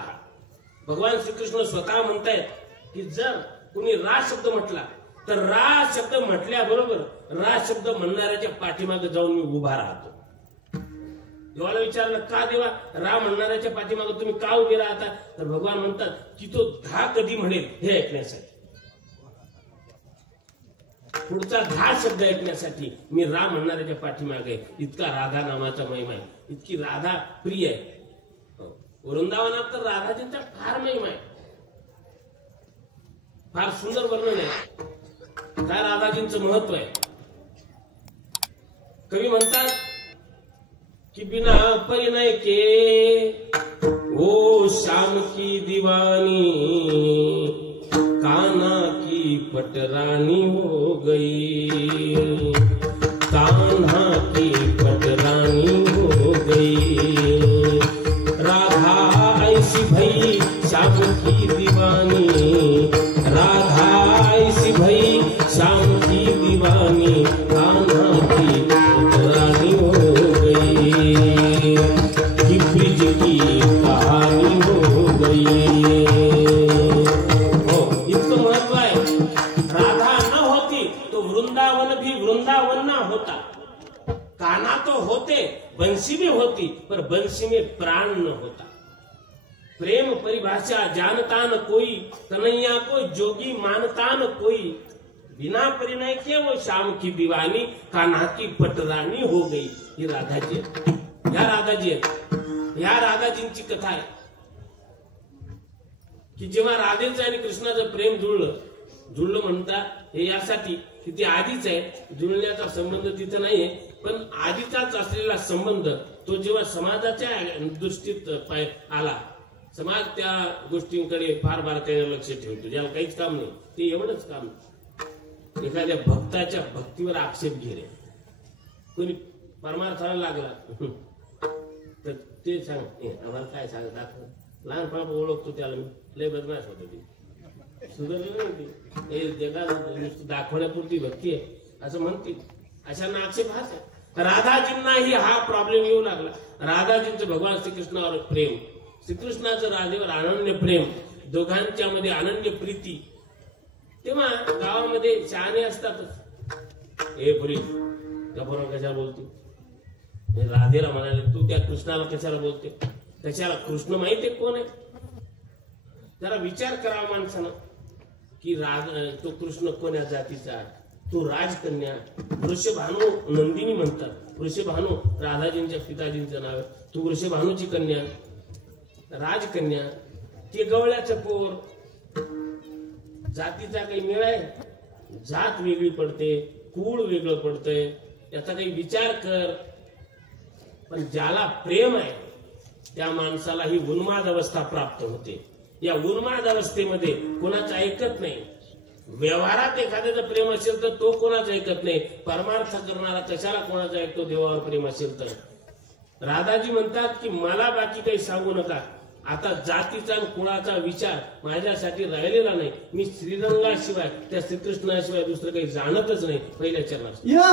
भगवान श्रीकृष्ण स्वतः म्हणतायत की जर कुणी रा शब्द म्हटला तर रा शब्द म्हटल्याबरोबर रा शब्द म्हणणाऱ्याच्या पाठीमागे जाऊन मी उभा राहतो. देवाला विचारलं, का देवा रा म्हणणाऱ्याच्या पाठीमागे तुम्ही का उभे राहता? तर भगवान म्हणतात की तो धा कधी म्हणेल हे ऐकण्यासाठी, पुढचा धा शब्द ऐकण्यासाठी मी रा म्हणणाऱ्याच्या पाठीमागे. इतका राधा नामाचा महिमा आहे, इतकी राधा प्रिय आहे. वृंदावनात तर राधाजींचा फार महिमा आहे, फार सुंदर वर्णन आहे. काय राधाजींचं महत्व आहे? कवी म्हणतात कि बिना परिणय के ओ श्याम की दीवानी, कान्हा की पटरानी हो गई, कान्हा की पटरानी हो गई, राधा ऐसी भई श्याम की दीवानी, राधा ऐसी भई श्याम की दीवानी, कान्हा की पटरानी हो गई, कि ब्रिज की कहानी हो गई. हो, इतकं महत्व आहे. राधा न होती तो वृंदावन भी वृंदावन ना होता. कान्हा तो होते, बंसी भी होती, पर बंसी में प्राण न होता. प्रेम परिभाषा जानता न कोई, कन्हैया को जोगी मानता न कोई, बिना परिणय के वो श्याम की दीवानी, कान्हा की पटरानी हो गई. ही राधाजी आहे. ह्या राधाजी आहेत. ह्या राधाजींची कथा आहे की जेव्हा राधेचं आणि कृष्णाचं प्रेम जुळलं म्हणतात हे यासाठी की ती आधीच आहे. जुळण्याचा संबंध तिथं नाहीये, पण आधीचाच असलेला संबंध तो जेव्हा समाजाच्या दृष्टीत आला, समाज त्या गोष्टींकडे फार बारकाईने लक्ष ठेवतो. ज्याला काहीच काम नाही ते एवढंच काम. एखाद्या भक्ताच्या भक्तीवर आक्षेप घेणे, कोणी परमार्थाला लागला तर ते सांग आम्हाला काय सांग दाखव. लहानपणा ओळखतो त्याला मी, लय बदमाश होतो ती, सुधारलं नाही ती. हे जगाला दाखवण्यापुरती भक्ती आहे असं म्हणते. अशांना आक्षेप हाच आहे. राधाजींनाही हा प्रॉब्लेम येऊ लागला. राधाजींचं भगवान श्रीकृष्णावर प्रेम, श्रीकृष्णाचं राधेवर अनन्य प्रेम, दोघांच्या मध्ये अनन्य प्रीती. तेव्हा गावामध्ये शहाणे असतातच. हे पुरी गप्पा कशाला बोलतो? राधेला म्हणाले तू त्या कृष्णाला कशाला बोलते? कशाला? कृष्ण माहितीये कोण आहे? जरा विचार करावा माणसानं की तो कृष्ण कोण्या जातीचा? तो राजकन्या, वृषभानू नंदिनी म्हणतात. वृषभानू राधाजींच्या पिताजींचं नाव आहे. तू वृषभानूची कन्या, राजकन्या. ते गवळ्याचं पोर. जातीचा काही मेळ आहे? जात वेगळी पडते, कुळ वेगळं पडतंय, याचा काही विचार कर. पण ज्याला प्रेम आहे त्या माणसाला ही उन्माद अवस्था प्राप्त होते. या उन्माद अवस्थेमध्ये कोणाचं ऐकत नाही. व्यवहारात एखाद्याचं प्रेम असेल तर तो कोणाचं ऐकत नाही. परमार्थ करणारा कशाला कोणाचं ऐकतो? देवावर प्रेम असेल तर. राधाजी म्हणतात की मला बाकी काही सांगू नका. आता जातीचा आणि कुळाचा विचार माझ्यासाठी राहिलेला नाही. मी श्रीरंगाशिवाय, त्या श्रीकृष्णाशिवाय दुसरं काही जाणतच नाही. पहिल्या चरणात या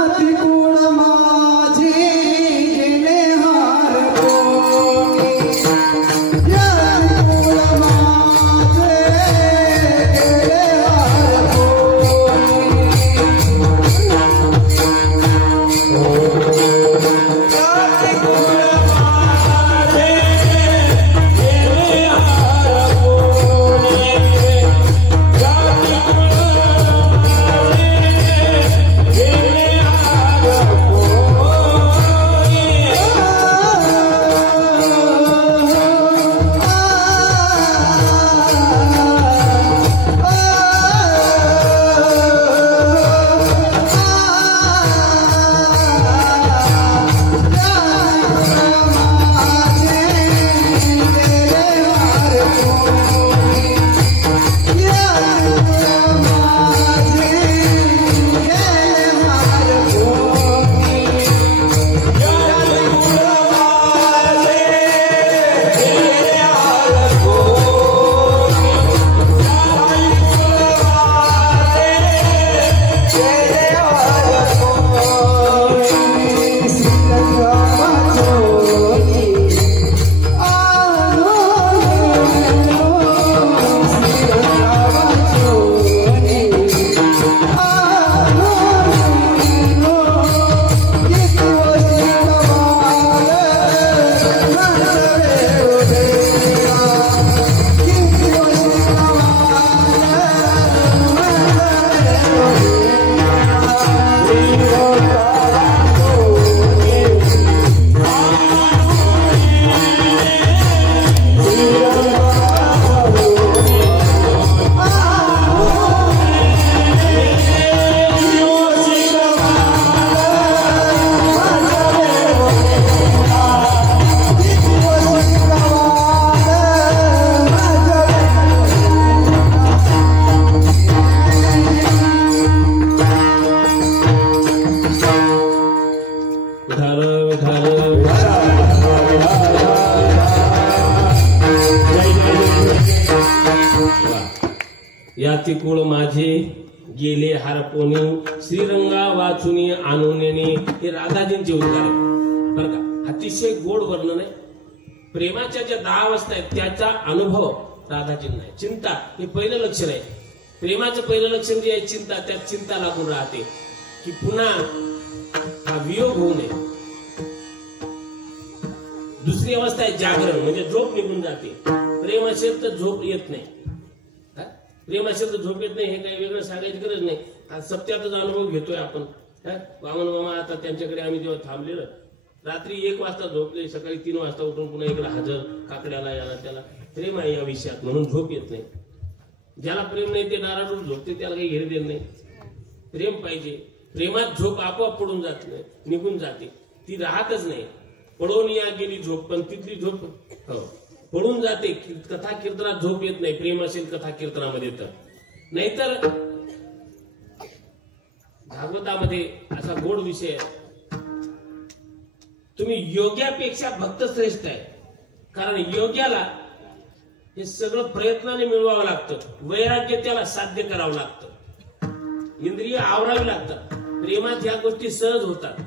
याती कुळ माझे गेले हारपोनी श्रीरंगा वाचुनी आणूनेने हे राधाजींचे उद्गार आहेत बरं का. अतिशय गोड वर्णन आहे. प्रेमाच्या ज्या 10 अवस्था आहेत त्याचा अनुभव राधाजींना आहे. चिंता हे पहिलं लक्षण आहे. प्रेमाचं पहिलं लक्षण जे आहे चिंता, त्यात चिंता लागून राहते की पुन्हा हा वियोग होऊ नये. दुसरी अवस्था आहे जागरण, म्हणजे झोप निघून जाते. प्रेम असेल तर झोप येत नाही. प्रेम असेल तर झोप येत नाही हे काही वेगळं सांगायची गरज नाही. आज सप्त्यातच अनुभव घेतोय आपण. वामन मामा आता त्यांच्याकडे आम्ही जेव्हा थांबलेलं, रात्री 1 वाजता झोपले, सकाळी 3 वाजता उठून पुन्हा इकडे हजर, काकड्याला याला त्याला. प्रेम आहे या विषयात, म्हणून झोप येत नाही. ज्याला प्रेम नाही ते नाराजून झोपते, त्याला काही घेणे देत नाही. प्रेम पाहिजे. प्रेमात झोप आपोआप पडून जात नाही, निघून जाते, ती राहतच नाही. पडून या गेली झोप, पण तिथली झोप पडून जाते. कथा कीर्तनात झोप येत नाही, प्रेम असेल कथा कीर्तनामध्ये तर. नाहीतर भागवतामध्ये असा गोड विषय आहे, तुम्ही योग्यापेक्षा भक्त श्रेष्ठ आहे. कारण योग्याला हे सगळं प्रयत्नाने मिळवावं लागतं. वैराग्य त्याला साध्य करावं लागतं, इंद्रिय आवरावी लागतात. प्रेमात ह्या गोष्टी सहज होतात.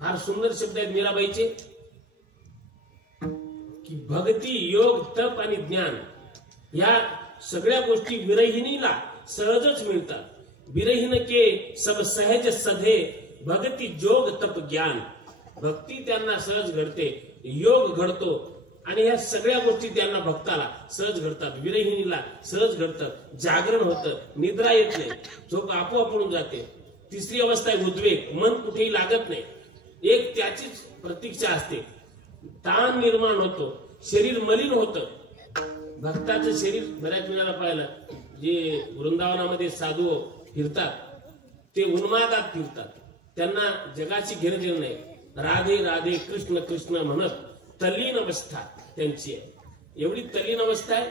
फार सुंदर शब्द आहेत मीराबाईचे की भक्ती, योग, तप आणि ज्ञान या सगळ्या गोष्टी विरहिणीला सहजच मिळतात. विरहिण के सब सहज सधे, भक्ती, जोग, तप, ज्ञान. भक्ती त्यांना सहज घडते, योग घडतो, आणि ह्या सगळ्या गोष्टी त्यांना भक्ताला सहज घडतात. विरहिणीला सहज घडतात. जागरण होतं, निद्रा येत नाही, झोप आपोआप पडून जाते. तिसरी अवस्था आहे उद्वेग, मन कुठेही लागत नाही, एक त्याचीच प्रतीक्षा असते. ताण निर्माण होतो, शरीर मलिन होतं. भक्ताचं शरीर बऱ्याच वेळेला पाहिलं, जे वृंदावनामध्ये साधू फिरतात ते उन्मादात फिरतात. त्यांना जगाची घेणं देणं नाही. राधे राधे कृष्ण कृष्ण म्हणत तल्लीन अवस्था त्यांची आहे. एवढी तल्लीन अवस्था आहे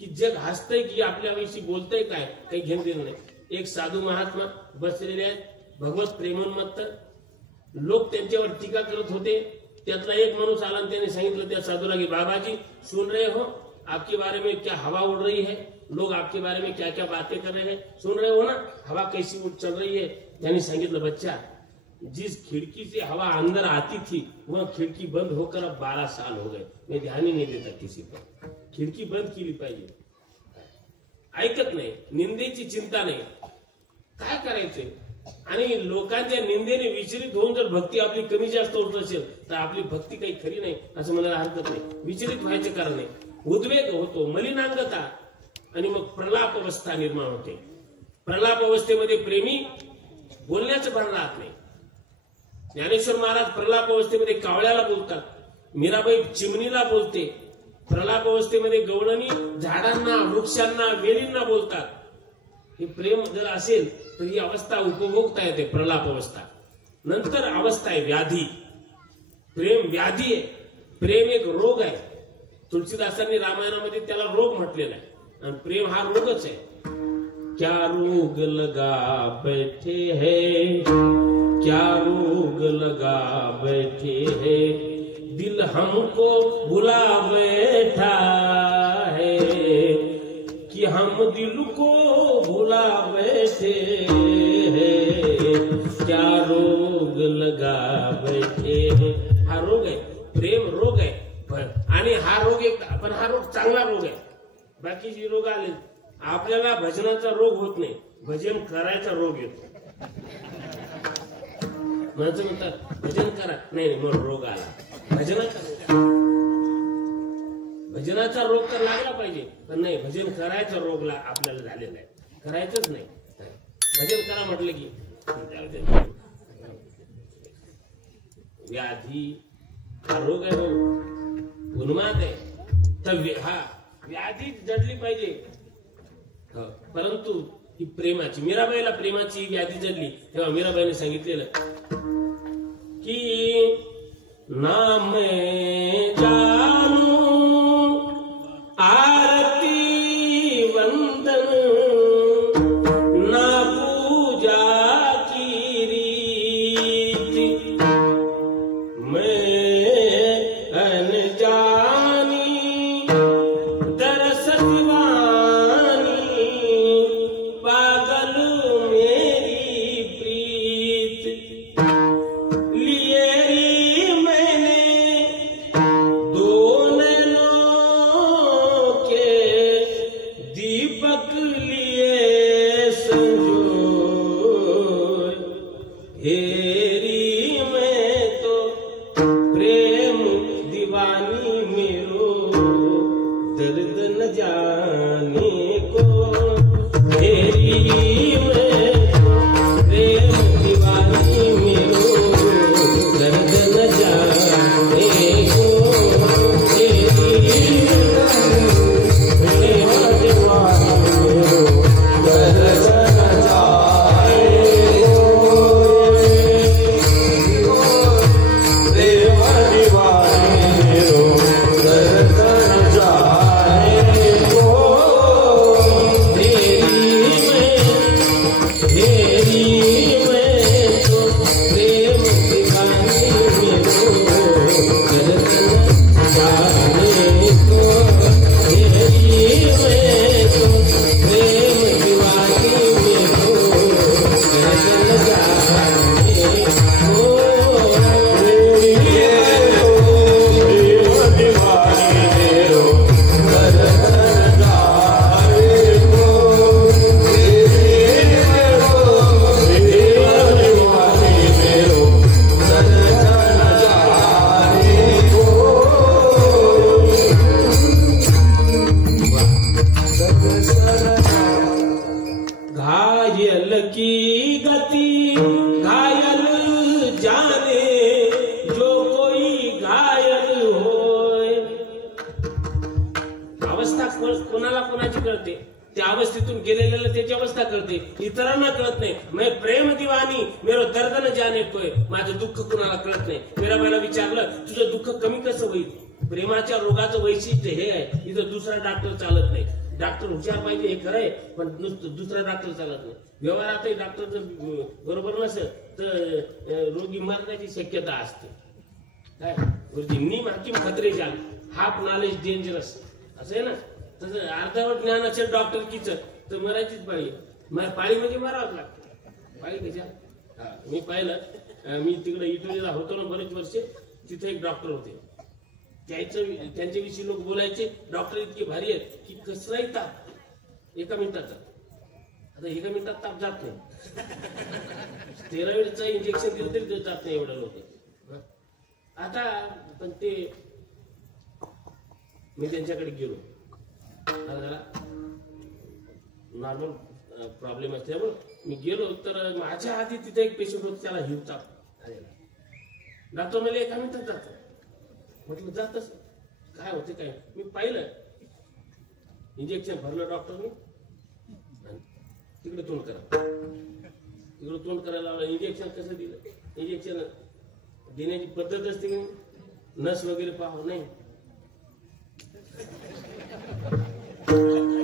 की जग हसतंय की आपल्याविषयी बोलतंय काय, काही घेणं देणं नाही. एक साधू महात्मा बसलेले आहेत, भगवत प्रेमोन्मत्त. लोक त्यांच्यावर टीका करत होते. त्यातला एक माणूस आला आणि त्याने सांगितलं त्या साधूला की बाबाजी सुन रहे हो, आपके बारे में क्या हवा उड़ रही है, लोग आपके बारे में क्या क्या बातें कर रहे हैं, सुन रहे हो ना, हवा कैसी चल रही है. त्यांनी सांगितलं बच्चा, जिस खिड़की से हवा अंदर आती थी वह खिड़की बंद होकर अब 12 साल हो गए, मैं ध्यान ही नहीं देता किसी पर. खिड़की बंद केली पाहिजे. ऐकत नाही, निंदेची चिंता नाही, काय करायचंय. आणि लोकांच्या निंदेने विचलित होऊन जर भक्ती आपली कमी जास्त होत असेल तर आपली भक्ती काही खरी नाही असं म्हणायला हरकत नाही. विचलित व्हायचे कारण नाही. उद्वेग होतो, मलिनांगता, आणि मग प्रलाप अवस्था निर्माण होते. प्रलाप अवस्थेमध्ये प्रेमी बोलण्याचं भान राहत नाही. ज्ञानेश्वर महाराज प्रलाप अवस्थेमध्ये कावळ्याला बोलतात, मीराबाई चिमणीला बोलते. प्रलाप अवस्थेमध्ये गवळणी झाडांना, वृक्षांना, वेलींना बोलतात. हे प्रेम जर असेल तर ही अवस्था उपभोगता येते, प्रलाप अवस्था. नंतर अवस्था आहे व्याधी. प्रेम व्याधी आहे. प्रेम एक रोग आहे. तुलसीदासांनी रामायणामध्ये त्याला रोग म्हटलेला आहे, आणि प्रेम हा रोगच आहे. क्या रोग लगा बैठे है, क्या रोग लगा बैठे है, दिल हमको भुला बैठा है, कि हम दिल को भुला बैठे हैं, क्या रोग लगा बैठे हैं. हा रोग आहे, प्रेम रोग आहे. आणि हा रोग एक, पण हा रोग चांगला रोग आहे. बाकीचे रोग आले, आपल्याला भजनाचा रोग होत नाही, भजन करायचा रोग येतो. माणसं म्हणतात भजन करा, नाही मग रोग आला. भजनाचा रोग, भजनाचा रोग तर लागला पाहिजे, पण नाही, भजन करायचा रोग आपल्याला झालेला आहे. करायचंच नाही. भजन करा म्हटलं की व्याधी, हा रोग आहे, रोग उन्माद आहे. तर हा व्याधी जडली पाहिजे. परंतु ही प्रेमाची, मीराबाईला प्रेमाची व्याधी जडली तेव्हा मीराबाईने सांगितलेलं की नाम जानू आरती वंदन, ना पूजा की रीति, कोणाची कळते? त्या अवस्थेतून गेलेल्याला त्याची अवस्था कळते, इतरांना कळत नाही. मैं प्रेम दिवानी मेरो दर्द न जाने कोय. माझं दुःख कुणाला कळत नाही. मीराबाईला विचारलं तुझं दुःख कमी कसं होईल? प्रेमाच्या रोगाचं वैशिष्ट्य हे आहे, इथं दुसरा डॉक्टर चालत नाही. डॉक्टर हुशार पाहिजे हे खरंय, पण दुसरा डॉक्टर चालत नाही. व्यवहारातही डॉक्टर जर बरोबर नसेल तर रोगी मरण्याची शक्यता असते. काय गुरुजी नीम हकीम खतरे जाल, हाफ नॉलेज डेंजरस असं आहे ना. तसं अर्धवट ज्ञान असेल डॉक्टरकीच तर मरायचीच पाळी. पाळी म्हणजे मारावंच लागतं. पाळी कशा? मी पाहिलं, मी तिकडे इटलीला होतो ना बरेच वर्ष, तिथे एक डॉक्टर होते. त्यांच्याविषयी लोक बोलायचे, डॉक्टर इतके भारी आहेत की कसलाही ताप एका मिनिटाचा. आता एका मिनिटात ताप जात नाही. स्टेरॉइडचं इंजेक्शन दिलं तरी जात नाही एवढं लोक. आता पण ते मी त्यांच्याकडे गेलो, जरा नॉर्मल प्रॉब्लेम असल्यामुळे मी गेलो. तर माझ्या आधी तिथे एक पेशंट होता, त्याला हिव ताप आलेला. डॉक्टर मला एका मिनिटात जातो. म्हटलं जातच काय होते काय. मी पाहिलं, इंजेक्शन भरलं डॉक्टरने, तिकडे तोंड करा, तिकडे तोंड करायला लावलं. इंजेक्शन कसं दिलं? इंजेक्शन देण्याची पद्धत असते की नस वगैरे पाहावं नाही.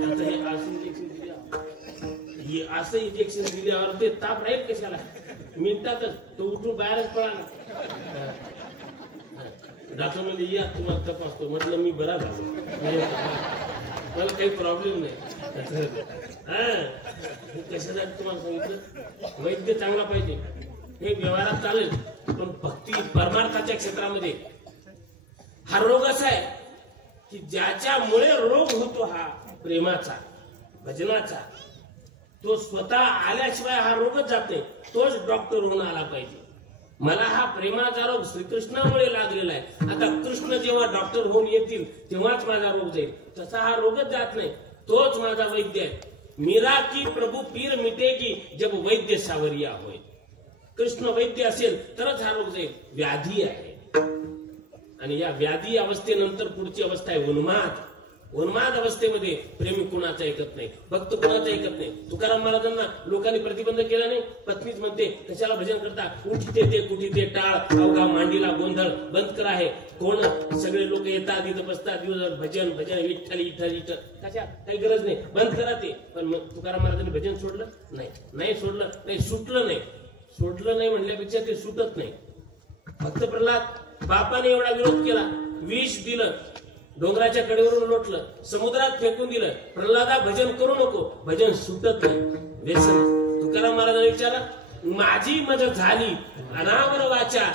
आता हे असं इंजेक्शन दिल्या, असं इंजेक्शन दिल्यावर ते ताप राहील कशाला? मिनिटातच तो उठून बाहेरच पळाला. डॉक्टर म्हणजे या तुम्हाला तपासतो. म्हटलं मी बरा झालो, मला काही प्रॉब्लेम नाही. कशासाठी तुम्हाला सांगितलं? वैद्य चांगला पाहिजे, हे व्यवहारात चालेल, पण भक्ती परमार्थाच्या क्षेत्रामध्ये हा रोग असा आहे की ज्याच्यामुळे रोग होतो हा प्रेमाचा, भजनाचा, तो स्वतः आल्याशिवाय हा रोगच जात नाही. तोच डॉक्टर होऊन आला पाहिजे. मला हा प्रेमाचा रोग श्रीकृष्णामुळे लागलेला आहे. आता कृष्ण जेव्हा डॉक्टर होऊन येतील तेव्हाच माझा रोग जाईल. तसा हा रोगच जात नाही. तोच माझा वैद्य आहे. मीरा की प्रभू पीर मिटेगी जब वैद्य सावरिया होय. कृष्ण वैद्य असेल तरच हा रोग जाईल. व्याधी आहे, आणि या व्याधी अवस्थेनंतर पुढची अवस्था आहे उन्माद. उन्माद अवस्थेमध्ये प्रेमी कुणाचं ऐकत नाही, भक्त कुणाचं ऐकत नाही. तुकाराम महाराजांना लोकांनी प्रतिबंध केला नाही. पत्नीच म्हणते कशाला भजन करता, उठीते ते कुठीते टाळ, अवघा मांडीला गोंधळ बंद करा. आहे कोण? सगळे लोक येतात इथं बसतात, दिवसभर भजन भजन, विठ्ठल विठ्ठल विठ्ठल. कशा काही गरज नाही, बंद करा ते. पण मग तुकाराम महाराजांनी भजन सोडलं नाही, नाही सोडलं नाही, सुटलं नाही. सोडलं नाही म्हणल्यापेक्षा ते सुटत नाही. भक्त प्रल्हाद, बापाने एवढा विरोध केला, विष दिलं, डोंगराच्या कडेवरून लोटलं, समुद्रात फेकून दिलं. प्रल्हादा भजन करू नको, भजन सुटत नाही, व्यसन. तुकाराम महाराजांनी विचारलं, माझी मज झाली अनावर वाचा,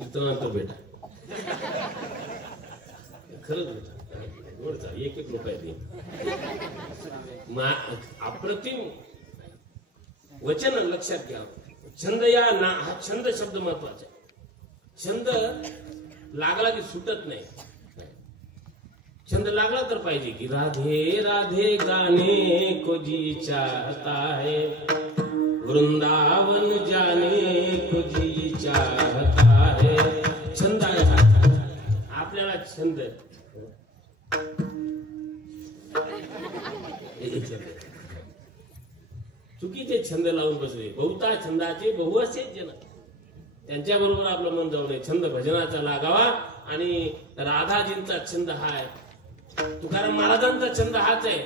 कीर्तनानंतर बेटा खरंच बेटा एक रुपया देईन. अप्रतिम वचन लक्षात घ्या. छंद हा छंद शब्द महत्वाचा आहे. छंद लागला की सुटत नाही. छंद लागला तर पाहिजे की राधे राधे गाने को जी चाहता है, वृंदावन जाने को जी चाहता है. छंद आहे आपल्याला. छंद चुकीचे छंद लावून बसले. बहुता छंदाचे बहु असे जन. त्यांच्या बरोबर आपलं मन जाऊ नये. छंद भजनाचा लागावा. आणि राधाजींचा छंद हा आहे. तुकाराम महाराजांचा छंद हाच आहे.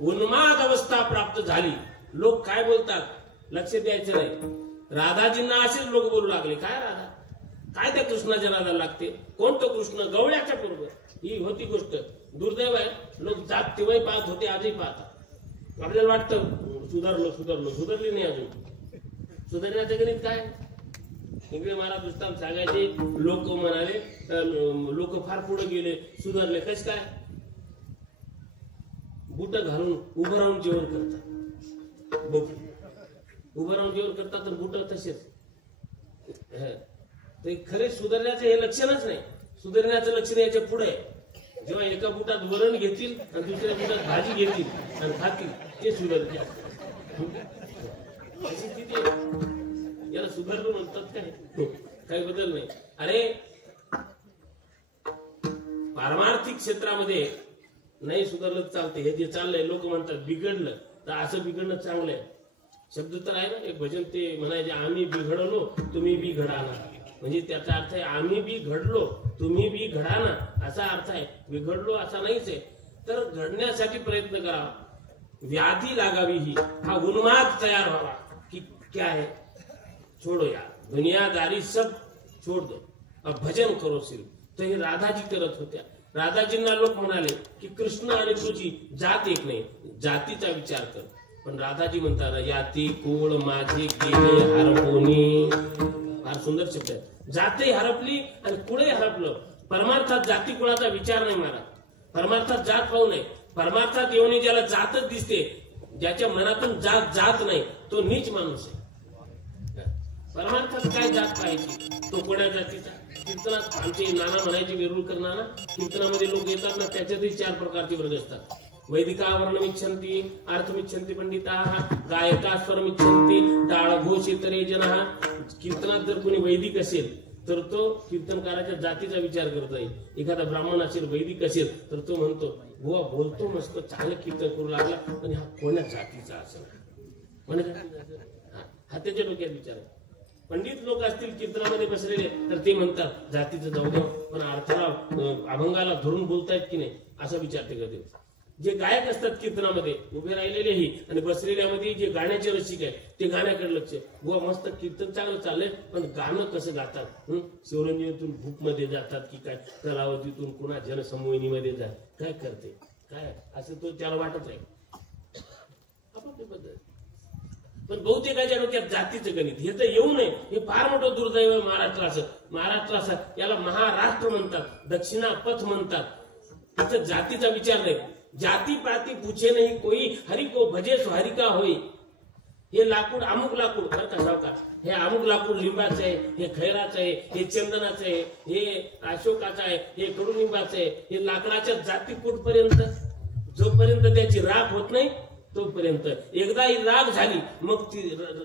उन्माद अवस्था प्राप्त झाली. लोक काय बोलतात लक्ष द्यायचं नाही. राधाजींना असेच लोक बोलू लागले. काय राधा, काय त्या कृष्णाच्या नादाला लागते. कोण तो कृष्ण, गवळ्याच्या बरोबर. ही होती गोष्ट. दुर्दैव आहे. लोक जात तेव्हाही पाहत होते, आजही पाहतात. आपल्याला वाटतं सुधारली नाही अजून. सुधारण्याचं गणित काय. इंग्रज महाराज दृष्टांत सांगायचे. लोक म्हणाले, लोक फार पुढे गेले, सुधारले. कस काय. बुट घालून उभं राहून जेवण करतात. उभं राहून जेवण करतात तर बुट तसेच. खरे सुधारण्याचं हे लक्षणच नाही. सुधारण्याचं लक्षण याच्या पुढे आहे. जेव्हा एका बुटात वरण घेतील आणि दुसऱ्या बुटात भाजी घेतील आणि खातील, ते सुधारते. याला सुधारलं म्हणतात काय. काही बदल नाही. अरे पारमार्थिक क्षेत्रामध्ये नाही सुधारलं चालते. हे जे चाललंय लोक म्हणतात बिघडलं, तर असं बिघडणं चांगलं आहे. शब्द तर आहे ना. एक भजन ते म्हणायचे, आम्ही बिघडलो तुम्ही बी घडा ना. म्हणजे त्याचा अर्थ आहे आम्ही बी घडलो तुम्ही बी घडा ना, असा अर्थ आहे. बिघडलो असा नाहीच आहे. तर घडण्यासाठी प्रयत्न करावा. व्याधी लागावी ही, हा उन्माद तयार व्हावा की क्या है, छोड़ो यार दुनियादारी सब छोड़ दो, अब भजन करो सिर्फ. तर हे राधाजी करत होत्या. राधाजींना लोक म्हणाले की कृष्ण आणि तुझी जात एक नाही, जातीचा विचार कर. पण राधाजी म्हणतात, याती कुळ माझी गेले हरपोनी. फार सुंदर शब्द आहे. जातही हरपली आणि कुळही हरपलं. परमार्थात जाती कुळाचा विचार नाही मारा. परमार्थात जात पाहू नये. परमार्थात येऊन ज्याला जातच दिसते, ज्याच्या मनातून जात जात नाही, तो नीच माणूस आहे. परमार्थात काय जात पाहिजे, तो कोण्या जातीचा. कीर्तनात आमचे नाना म्हणायचे, वेरूळकर नाना, कीर्तनामध्ये लोक येतात ना, त्याच्यातही 4 प्रकारचे वर्ग असतात. वैदिका वर्णमिच्छन्ति, अर्थमिच्छन्ति पंडिताः, गायका स्वरमिच्छन्ति, टाळ घोषितरे जनः. कीर्तनात जर कोणी वैदिक असेल तर तो कीर्तनकाराच्या जातीचा विचार करत नाही. एखादा ब्राह्मण असेल वैदिक असेल तर तो म्हणतो, बुवा बोलतो मस्त, चांगलं कीर्तन करू लागला, पण हा कोण्या जातीचा असेल, हा त्याच्या डोक्यात विचार आहे. पंडित लोक असतील कीर्तनामध्ये बसलेले तर ते म्हणतात जातीचं जाऊ द्या, पण अर्थाला अभंगाला धरून बोलतायत की नाही असा विचार ते करते. जे गायक असतात कीर्तनामध्ये उभे राहिलेलेही आणि बसलेल्यामध्ये जे गाण्याचे रसिक आहे ते गाण्याकडे लक्ष. बुवा मस्त कीर्तन चांगलं चाललंय, पण गाणं कसं गातात. शिवरंजनीतून भूकमध्ये जातात की काय, कलावतीतून पुन्हा जनसमोहिनीमध्ये जात, काय करते काय, असं तो त्याला वाटत आहे. आपापली पद्धत. पण बहुतेकाच्या डोक्यात जातीचं गणित हे तर येऊ नये. हे फार मोठं दुर्दैव आहे महाराष्ट्राचं. महाराष्ट्राचं याला महाराष्ट्र म्हणतात, दक्षिणापथ म्हणतात. तिथं जातीचा विचार नाही. जाती पाती पूछे नाही कोई, हरि को भजे सो हरि का होई. हे लाकूड अमुक लाकूड बरं का सावकार, हे अमुक लाकूड लिंबाचं आहे, हे खैराचं आहे, हे चंदनाचं आहे, हे अशोकाचं आहे, हे कडुलिंबाचं आहे. हे लाकडाच्या जाती कुठपर्यंत, जोपर्यंत त्याची राख होत नाही तोपर्यंत. एकदा ही राख झाली मग ती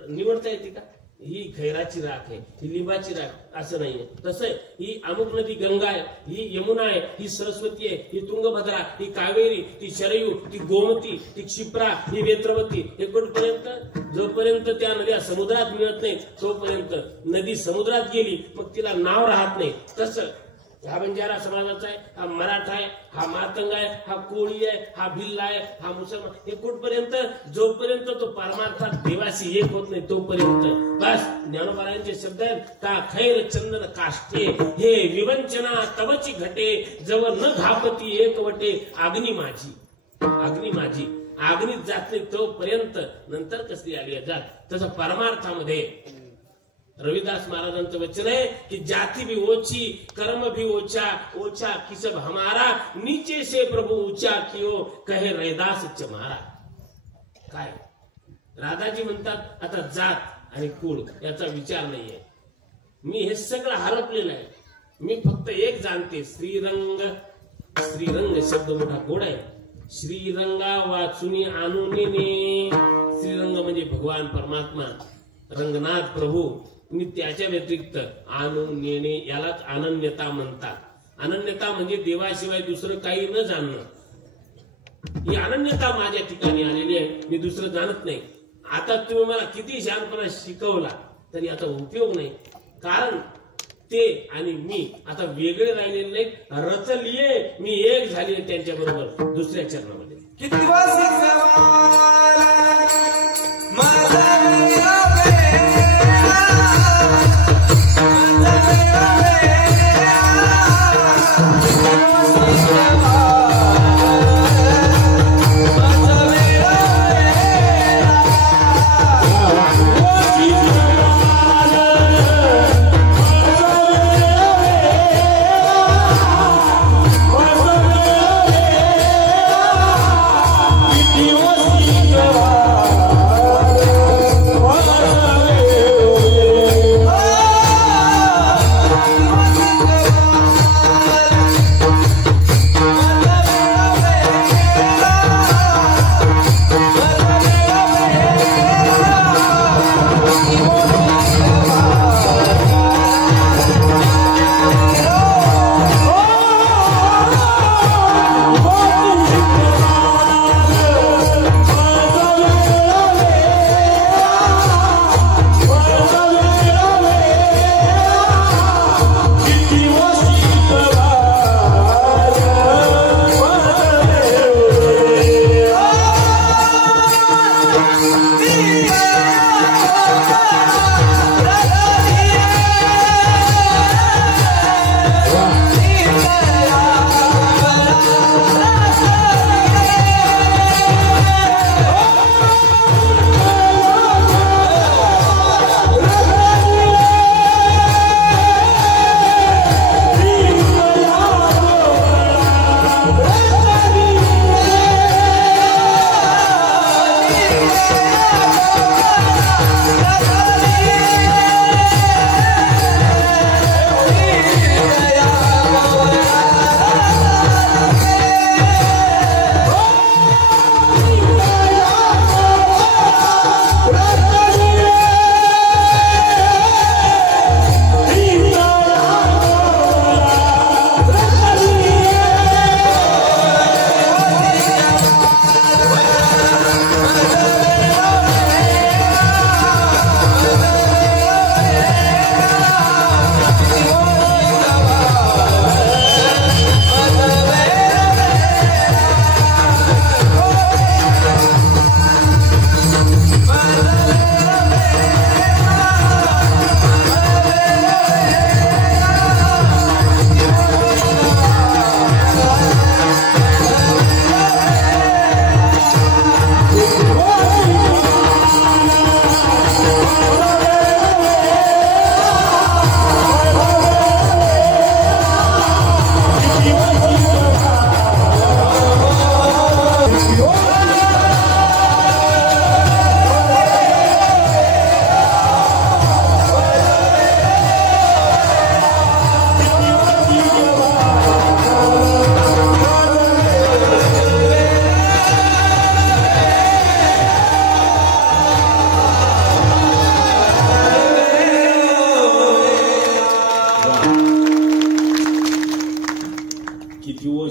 निवडता येते का. ही खैराची राख आहे, ही लिंबाची राख, असं नाहीये. तसं ही अमुक नदी गंगा आहे, ही यमुना आहे, ही सरस्वती आहे, ही तुंगभद्रा, ही कावेरी, ती शरयू, ती गोमती, ती क्षिप्रा, ही वेत्रवती. हे कुठपर्यंत, जोपर्यंत त्या नद्या समुद्रात मिळत नाही तोपर्यंत. नदी समुद्रात गेली मग तिला नाव राहत नाही. तसं हा बंजारा समाजाचा आहे, हा मराठा आहे, हा मातंग आहे, हा कोळी आहे, हा भिल्ला आहे, हा मुसलमान. हे कुठपर्यंत, जोपर्यंत तो परमार्थात देवाशी एक होत नाही तोपर्यंत. बस ज्ञानोबारायांचे शब्द आहेत, का खैर चंदन काष्टे, हे विवंचना तवची घटे, जव न घापती एकवटे, अग्नी माझी. अग्नी माझी, अग्नीत जात नाही तोपर्यंत नंतर कसली आली जात. तसं परमार्थामध्ये रविदास महाराजांचं वचन आहे की जाति भी ओछी कर्म भी ओछा ओछा कि सब हमारा नीचे से प्रभु ऊंचा कियो कहे रैदास चमारा। काय राधाजी म्हणतात आता जात आणि कुळ याचा विचार नाहीये, मी हे सगळं हरपलेलं आहे, मी फक्त एक जाणते श्रीरंग। श्रीरंग शब्द मोठा गोड आहे, श्रीरंगा वाचुनी आणूनी। श्रीरंग म्हणजे भगवान परमात्मा रंगनाथ प्रभू, मी त्याच्या व्यतिरिक्त आणून नेणे यालाच अनन्यता म्हणतात। अनन्यता म्हणजे देवाशिवाय दुसरं काही न जाणणं, ही अनन्यता माझ्या ठिकाणी आलेली आहे, मी दुसरं जाणत नाही। आता तुम्ही मला किती शहाणपणा शिकवला तरी आता उपयोग नाही, कारण ते आणि मी आता वेगळे राहिलेले नाही, रचलिये मी एक झाली त्यांच्या बरोबर दुसऱ्या चरणामध्ये। किती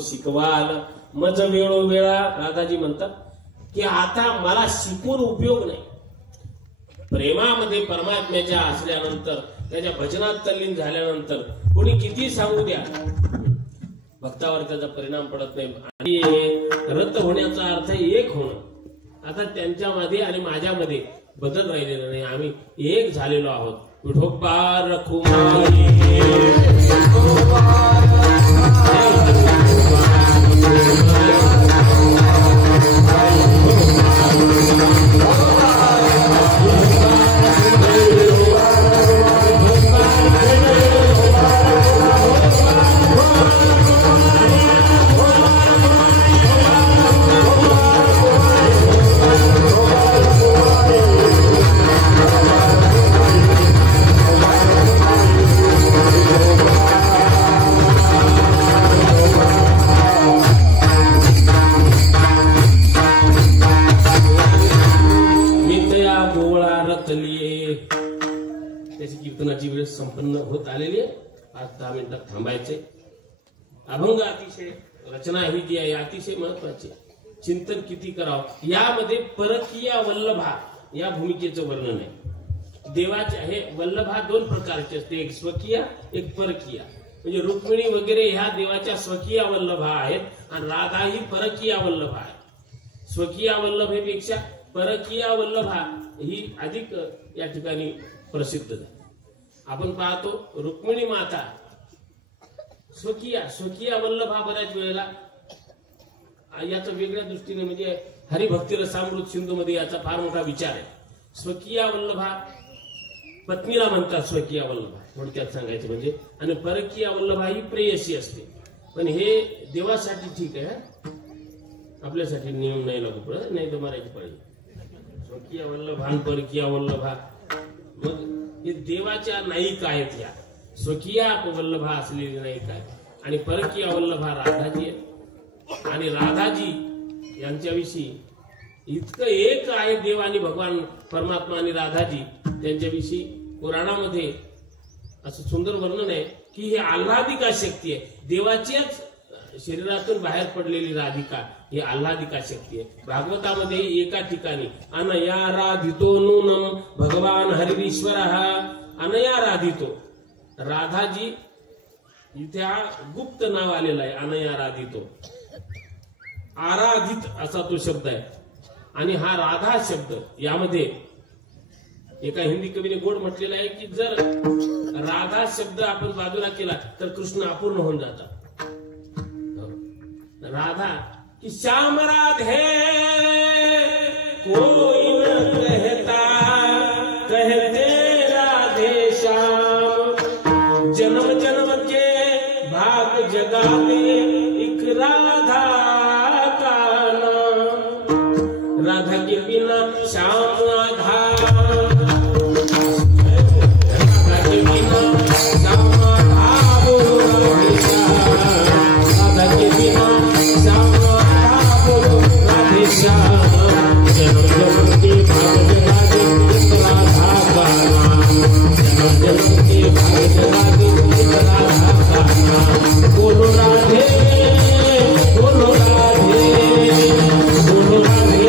शिकवाल मज वेळोवेळा राधाजी म्हणतात की आता मला शिकून उपयोग नाही, प्रेमामध्ये परमात्म्याच्या असल्यानंतर त्याच्या भजनात तल्लीन झाल्यानंतर कोणी किती सांगू द्या भक्तावर त्याचा परिणाम पडत नाही। आणि रत होण्याचा अर्थ एक होणं। आता त्यांच्यामध्ये आणि माझ्यामध्ये बदल राहिलेला नाही, आम्ही एक झालेलो आहोत। विठोबा रखुमाई बोलणं होत आलेली आहे. 5-10 मिनिटात थांबायचे. अभंग अतिशय रचना ही जी आहे अतिशय महत्वाची. चिंतन किती करावं यामध्ये परकीया वल्लभा या भूमिकेचं वर्णन आहे. देवाचे हे वल्लभा 2 प्रकारचे असते, एक स्वकीय एक परकीय. म्हणजे रुक्मिणी वगैरे ह्या देवाच्या स्वकीय वल्लभा आहेत आणि राधा ही परकीय वल्लभा आहे. स्वकीय वल्लभेपेक्षा परकीय वल्लभा ही अधिक या ठिकाणी प्रसिद्ध आहे. आपण पाहतो रुक्मिणी माता स्वकीय वल्लभा बऱ्याच वेळेला याचा वेगळ्या दृष्टीने म्हणजे हरिभक्ती रसामृत सिंधू मध्ये याचा फार मोठा विचार आहे. स्वकीय वल्लभा पत्नीला म्हणतात स्वकीय वल्लभा थोडक्यात सांगायचं म्हणजे. आणि परकीय वल्लभा ही प्रेयसी असते. पण हे देवासाठी ठीक आहे, आपल्यासाठी नियम नाही लागू पडत, नाही तर मारायची पाहिजे. स्वकीय वल्लभा आणि परकीय वल्लभा मग हे देवाच्या नायिका आहेत. या स्वकीय वल्लभा असलेली नायिका आहे आणि परकीय वल्लभा राधाजी आहे. आणि राधाजी यांच्याविषयी इतकं एक आहे देव आणि भगवान परमात्मा आणि राधाजी त्यांच्याविषयी पुराणामध्ये असं सुंदर वर्णन आहे की हे आल्हादिका शक्ती आहे. देवाच्याच शरीरातून बाहेर पडलेली राधिका ही आल्हादिका शक्ती आहे. भागवतामध्ये एका ठिकाणी अनया राधितो नूनम भगवान हरिश्वर अनया राधितो. राधाजी इथे हा गुप्त नाव आलेलं आहे. अनया राधितो आराधित असा तो शब्द आहे. आणि हा राधा शब्द यामध्ये एका हिंदी कवीने गोड म्हटलेला आहे की जर राधा शब्द आपण बाजूला केला तर कृष्ण अपूर्ण होऊन जातात. राधा की श्याम राधे कोई न कहता कहते राधे श्याम जन्म जन्म के भाग जगाते एक राधा राधा के बिना श्याम राधा के बिना श्याम राधा बोलो राधा के बिना श्याम राधा बोलो राधे श्याम जन्म जन्म के भाग जगाते राधा का नाम जन्म जन्म के भाग जगाते राधा का नाम बोलो राधे बोलो राधे बोलो राधे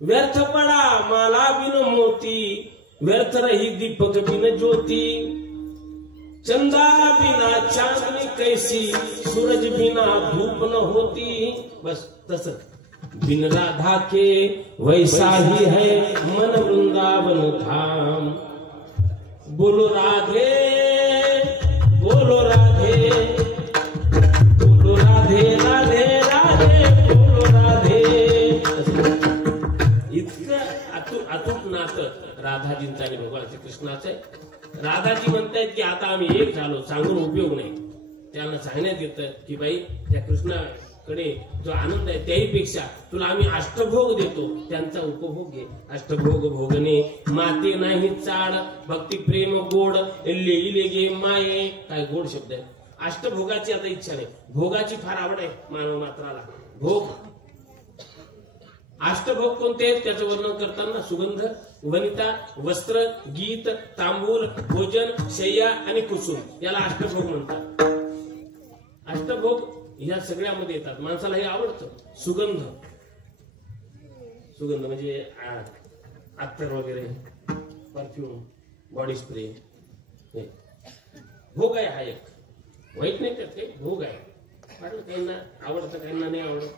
व्यर्थ पडा माला बिन मोती व्यर्थ रही दीपक बिन ज्योति चंदा बिना चांदनी कैसी सूरज बिना धूप न होती. बस तसं बिन राधा के वैसा ही है मन वृंदावन धाम. बोलो राधे बोलो राधे बोलो राधे राधे राधे बोलो राधे. इतकं अतूट नातं राधाजींचं आणि भगवान श्रीकृष्णाचं आहे. राधाजी म्हणतायत की आता आम्ही एक झालो, सांगून उपयोग नाही. त्यांना सांगण्यात येतं की बाई त्या कृष्णाकडे जो आनंद आहे त्याहीपेक्षा तुला आम्ही अष्टभोग देतो, त्यांचा उपभोग घे. अष्टभोग भोगणे माते नाही चाड भक्ती प्रेम गोड लेईले गे माये. काय गोड शब्द आहे. अष्टभोगाची आता इच्छा नाही, भोगाची फार आवड आहे मानव मात्राला. भोग अष्टभोग कोणते आहेत त्याचं वर्णन करताना सुगंध वनिता वस्त्र गीत तांबूल भोजन शय्या आणि कुसुम याला अष्टभोग म्हणतात. अष्टभोग ह्या सगळ्यामध्ये येतात. माणसाला हे आवडतं. सुगंध, सुगंध म्हणजे अत्तर वगैरे, परफ्यूम, बॉडी स्प्रे, भोग आहे हा एक. वाईट नाही त्यात, काही भोग आहे. कारण काहींना आवडतं, काहींना नाही आवडत.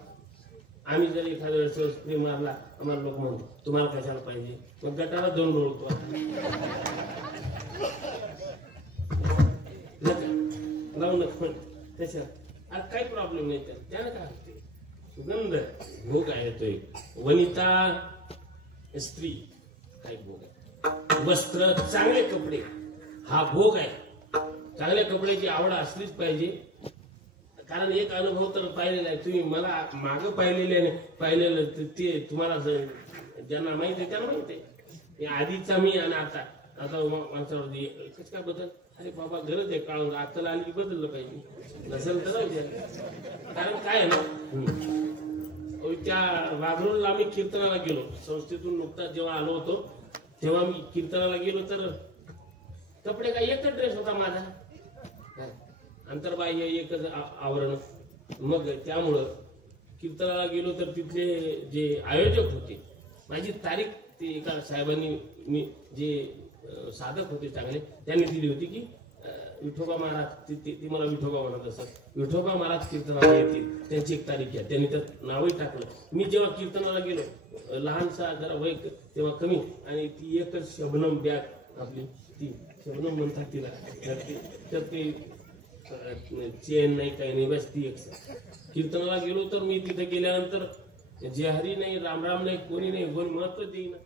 आम्ही जर एखाद्या वेळेस स्प्रे मारला, आम्हाला लोक म्हणतो तुम्हाला कशाला पाहिजे, मग गटाला दोन डोळतो. लावून त्याच्या आज काही प्रॉब्लेम नाही. त्यानं काय होते, सुगंध भोग आहे तो एक. वनिता स्त्री काही भोग आहे. वस्त्र, चांगले कपडे हा भोग आहे. चांगल्या कपड्याची आवड असलीच पाहिजे. कारण एक अनुभव तर पाहिलेला आहे. तुम्ही मला मागं पाहिलेलं ते तुम्हाला ज्यांना माहित आहे त्यांना माहित आहे. आधीचा मी आणि आता माणसावरती एकच काय बदल. अरे बाबा गरज आहे काळून आजकाल आली की बदललं पाहिजे. नसेल तर कारण काय आहे ना, त्या वाघरोळला आम्ही कीर्तनाला गेलो. संस्थेतून नुकताच जेव्हा आलो होतो तेव्हा मी कीर्तनाला गेलो तर कपडे काय एकच ड्रेस होता माझा, अंतर्बाह्य एकच आवरण. मग त्यामुळं कीर्तनाला गेलो तर तिथले जे आयोजक होते, माझी तारीख ते एका साहेबांनी, मी जे साधक होते चांगले, त्यांनी दिली होती की विठोबा महाराज, ती मला विठोबा म्हणत असत, विठोबा महाराज कीर्तनाला येतील, त्यांची एक तारीख घ्या. त्यांनी तर नावही टाकलं. मी जेव्हा कीर्तनाला गेलो, लहानसा जरा वय तेव्हा कमी, आणि ती एकच शबनम बॅग आपली, ती शबनम म्हणतात तिला, तर ते चेन नाही काही नाही, बस ती एक. कीर्तनाला गेलो तर मी तिथे गेल्यानंतर जे हरी नाही, रामराम नाही, कोणी नाही, कोणी महत्व देईना.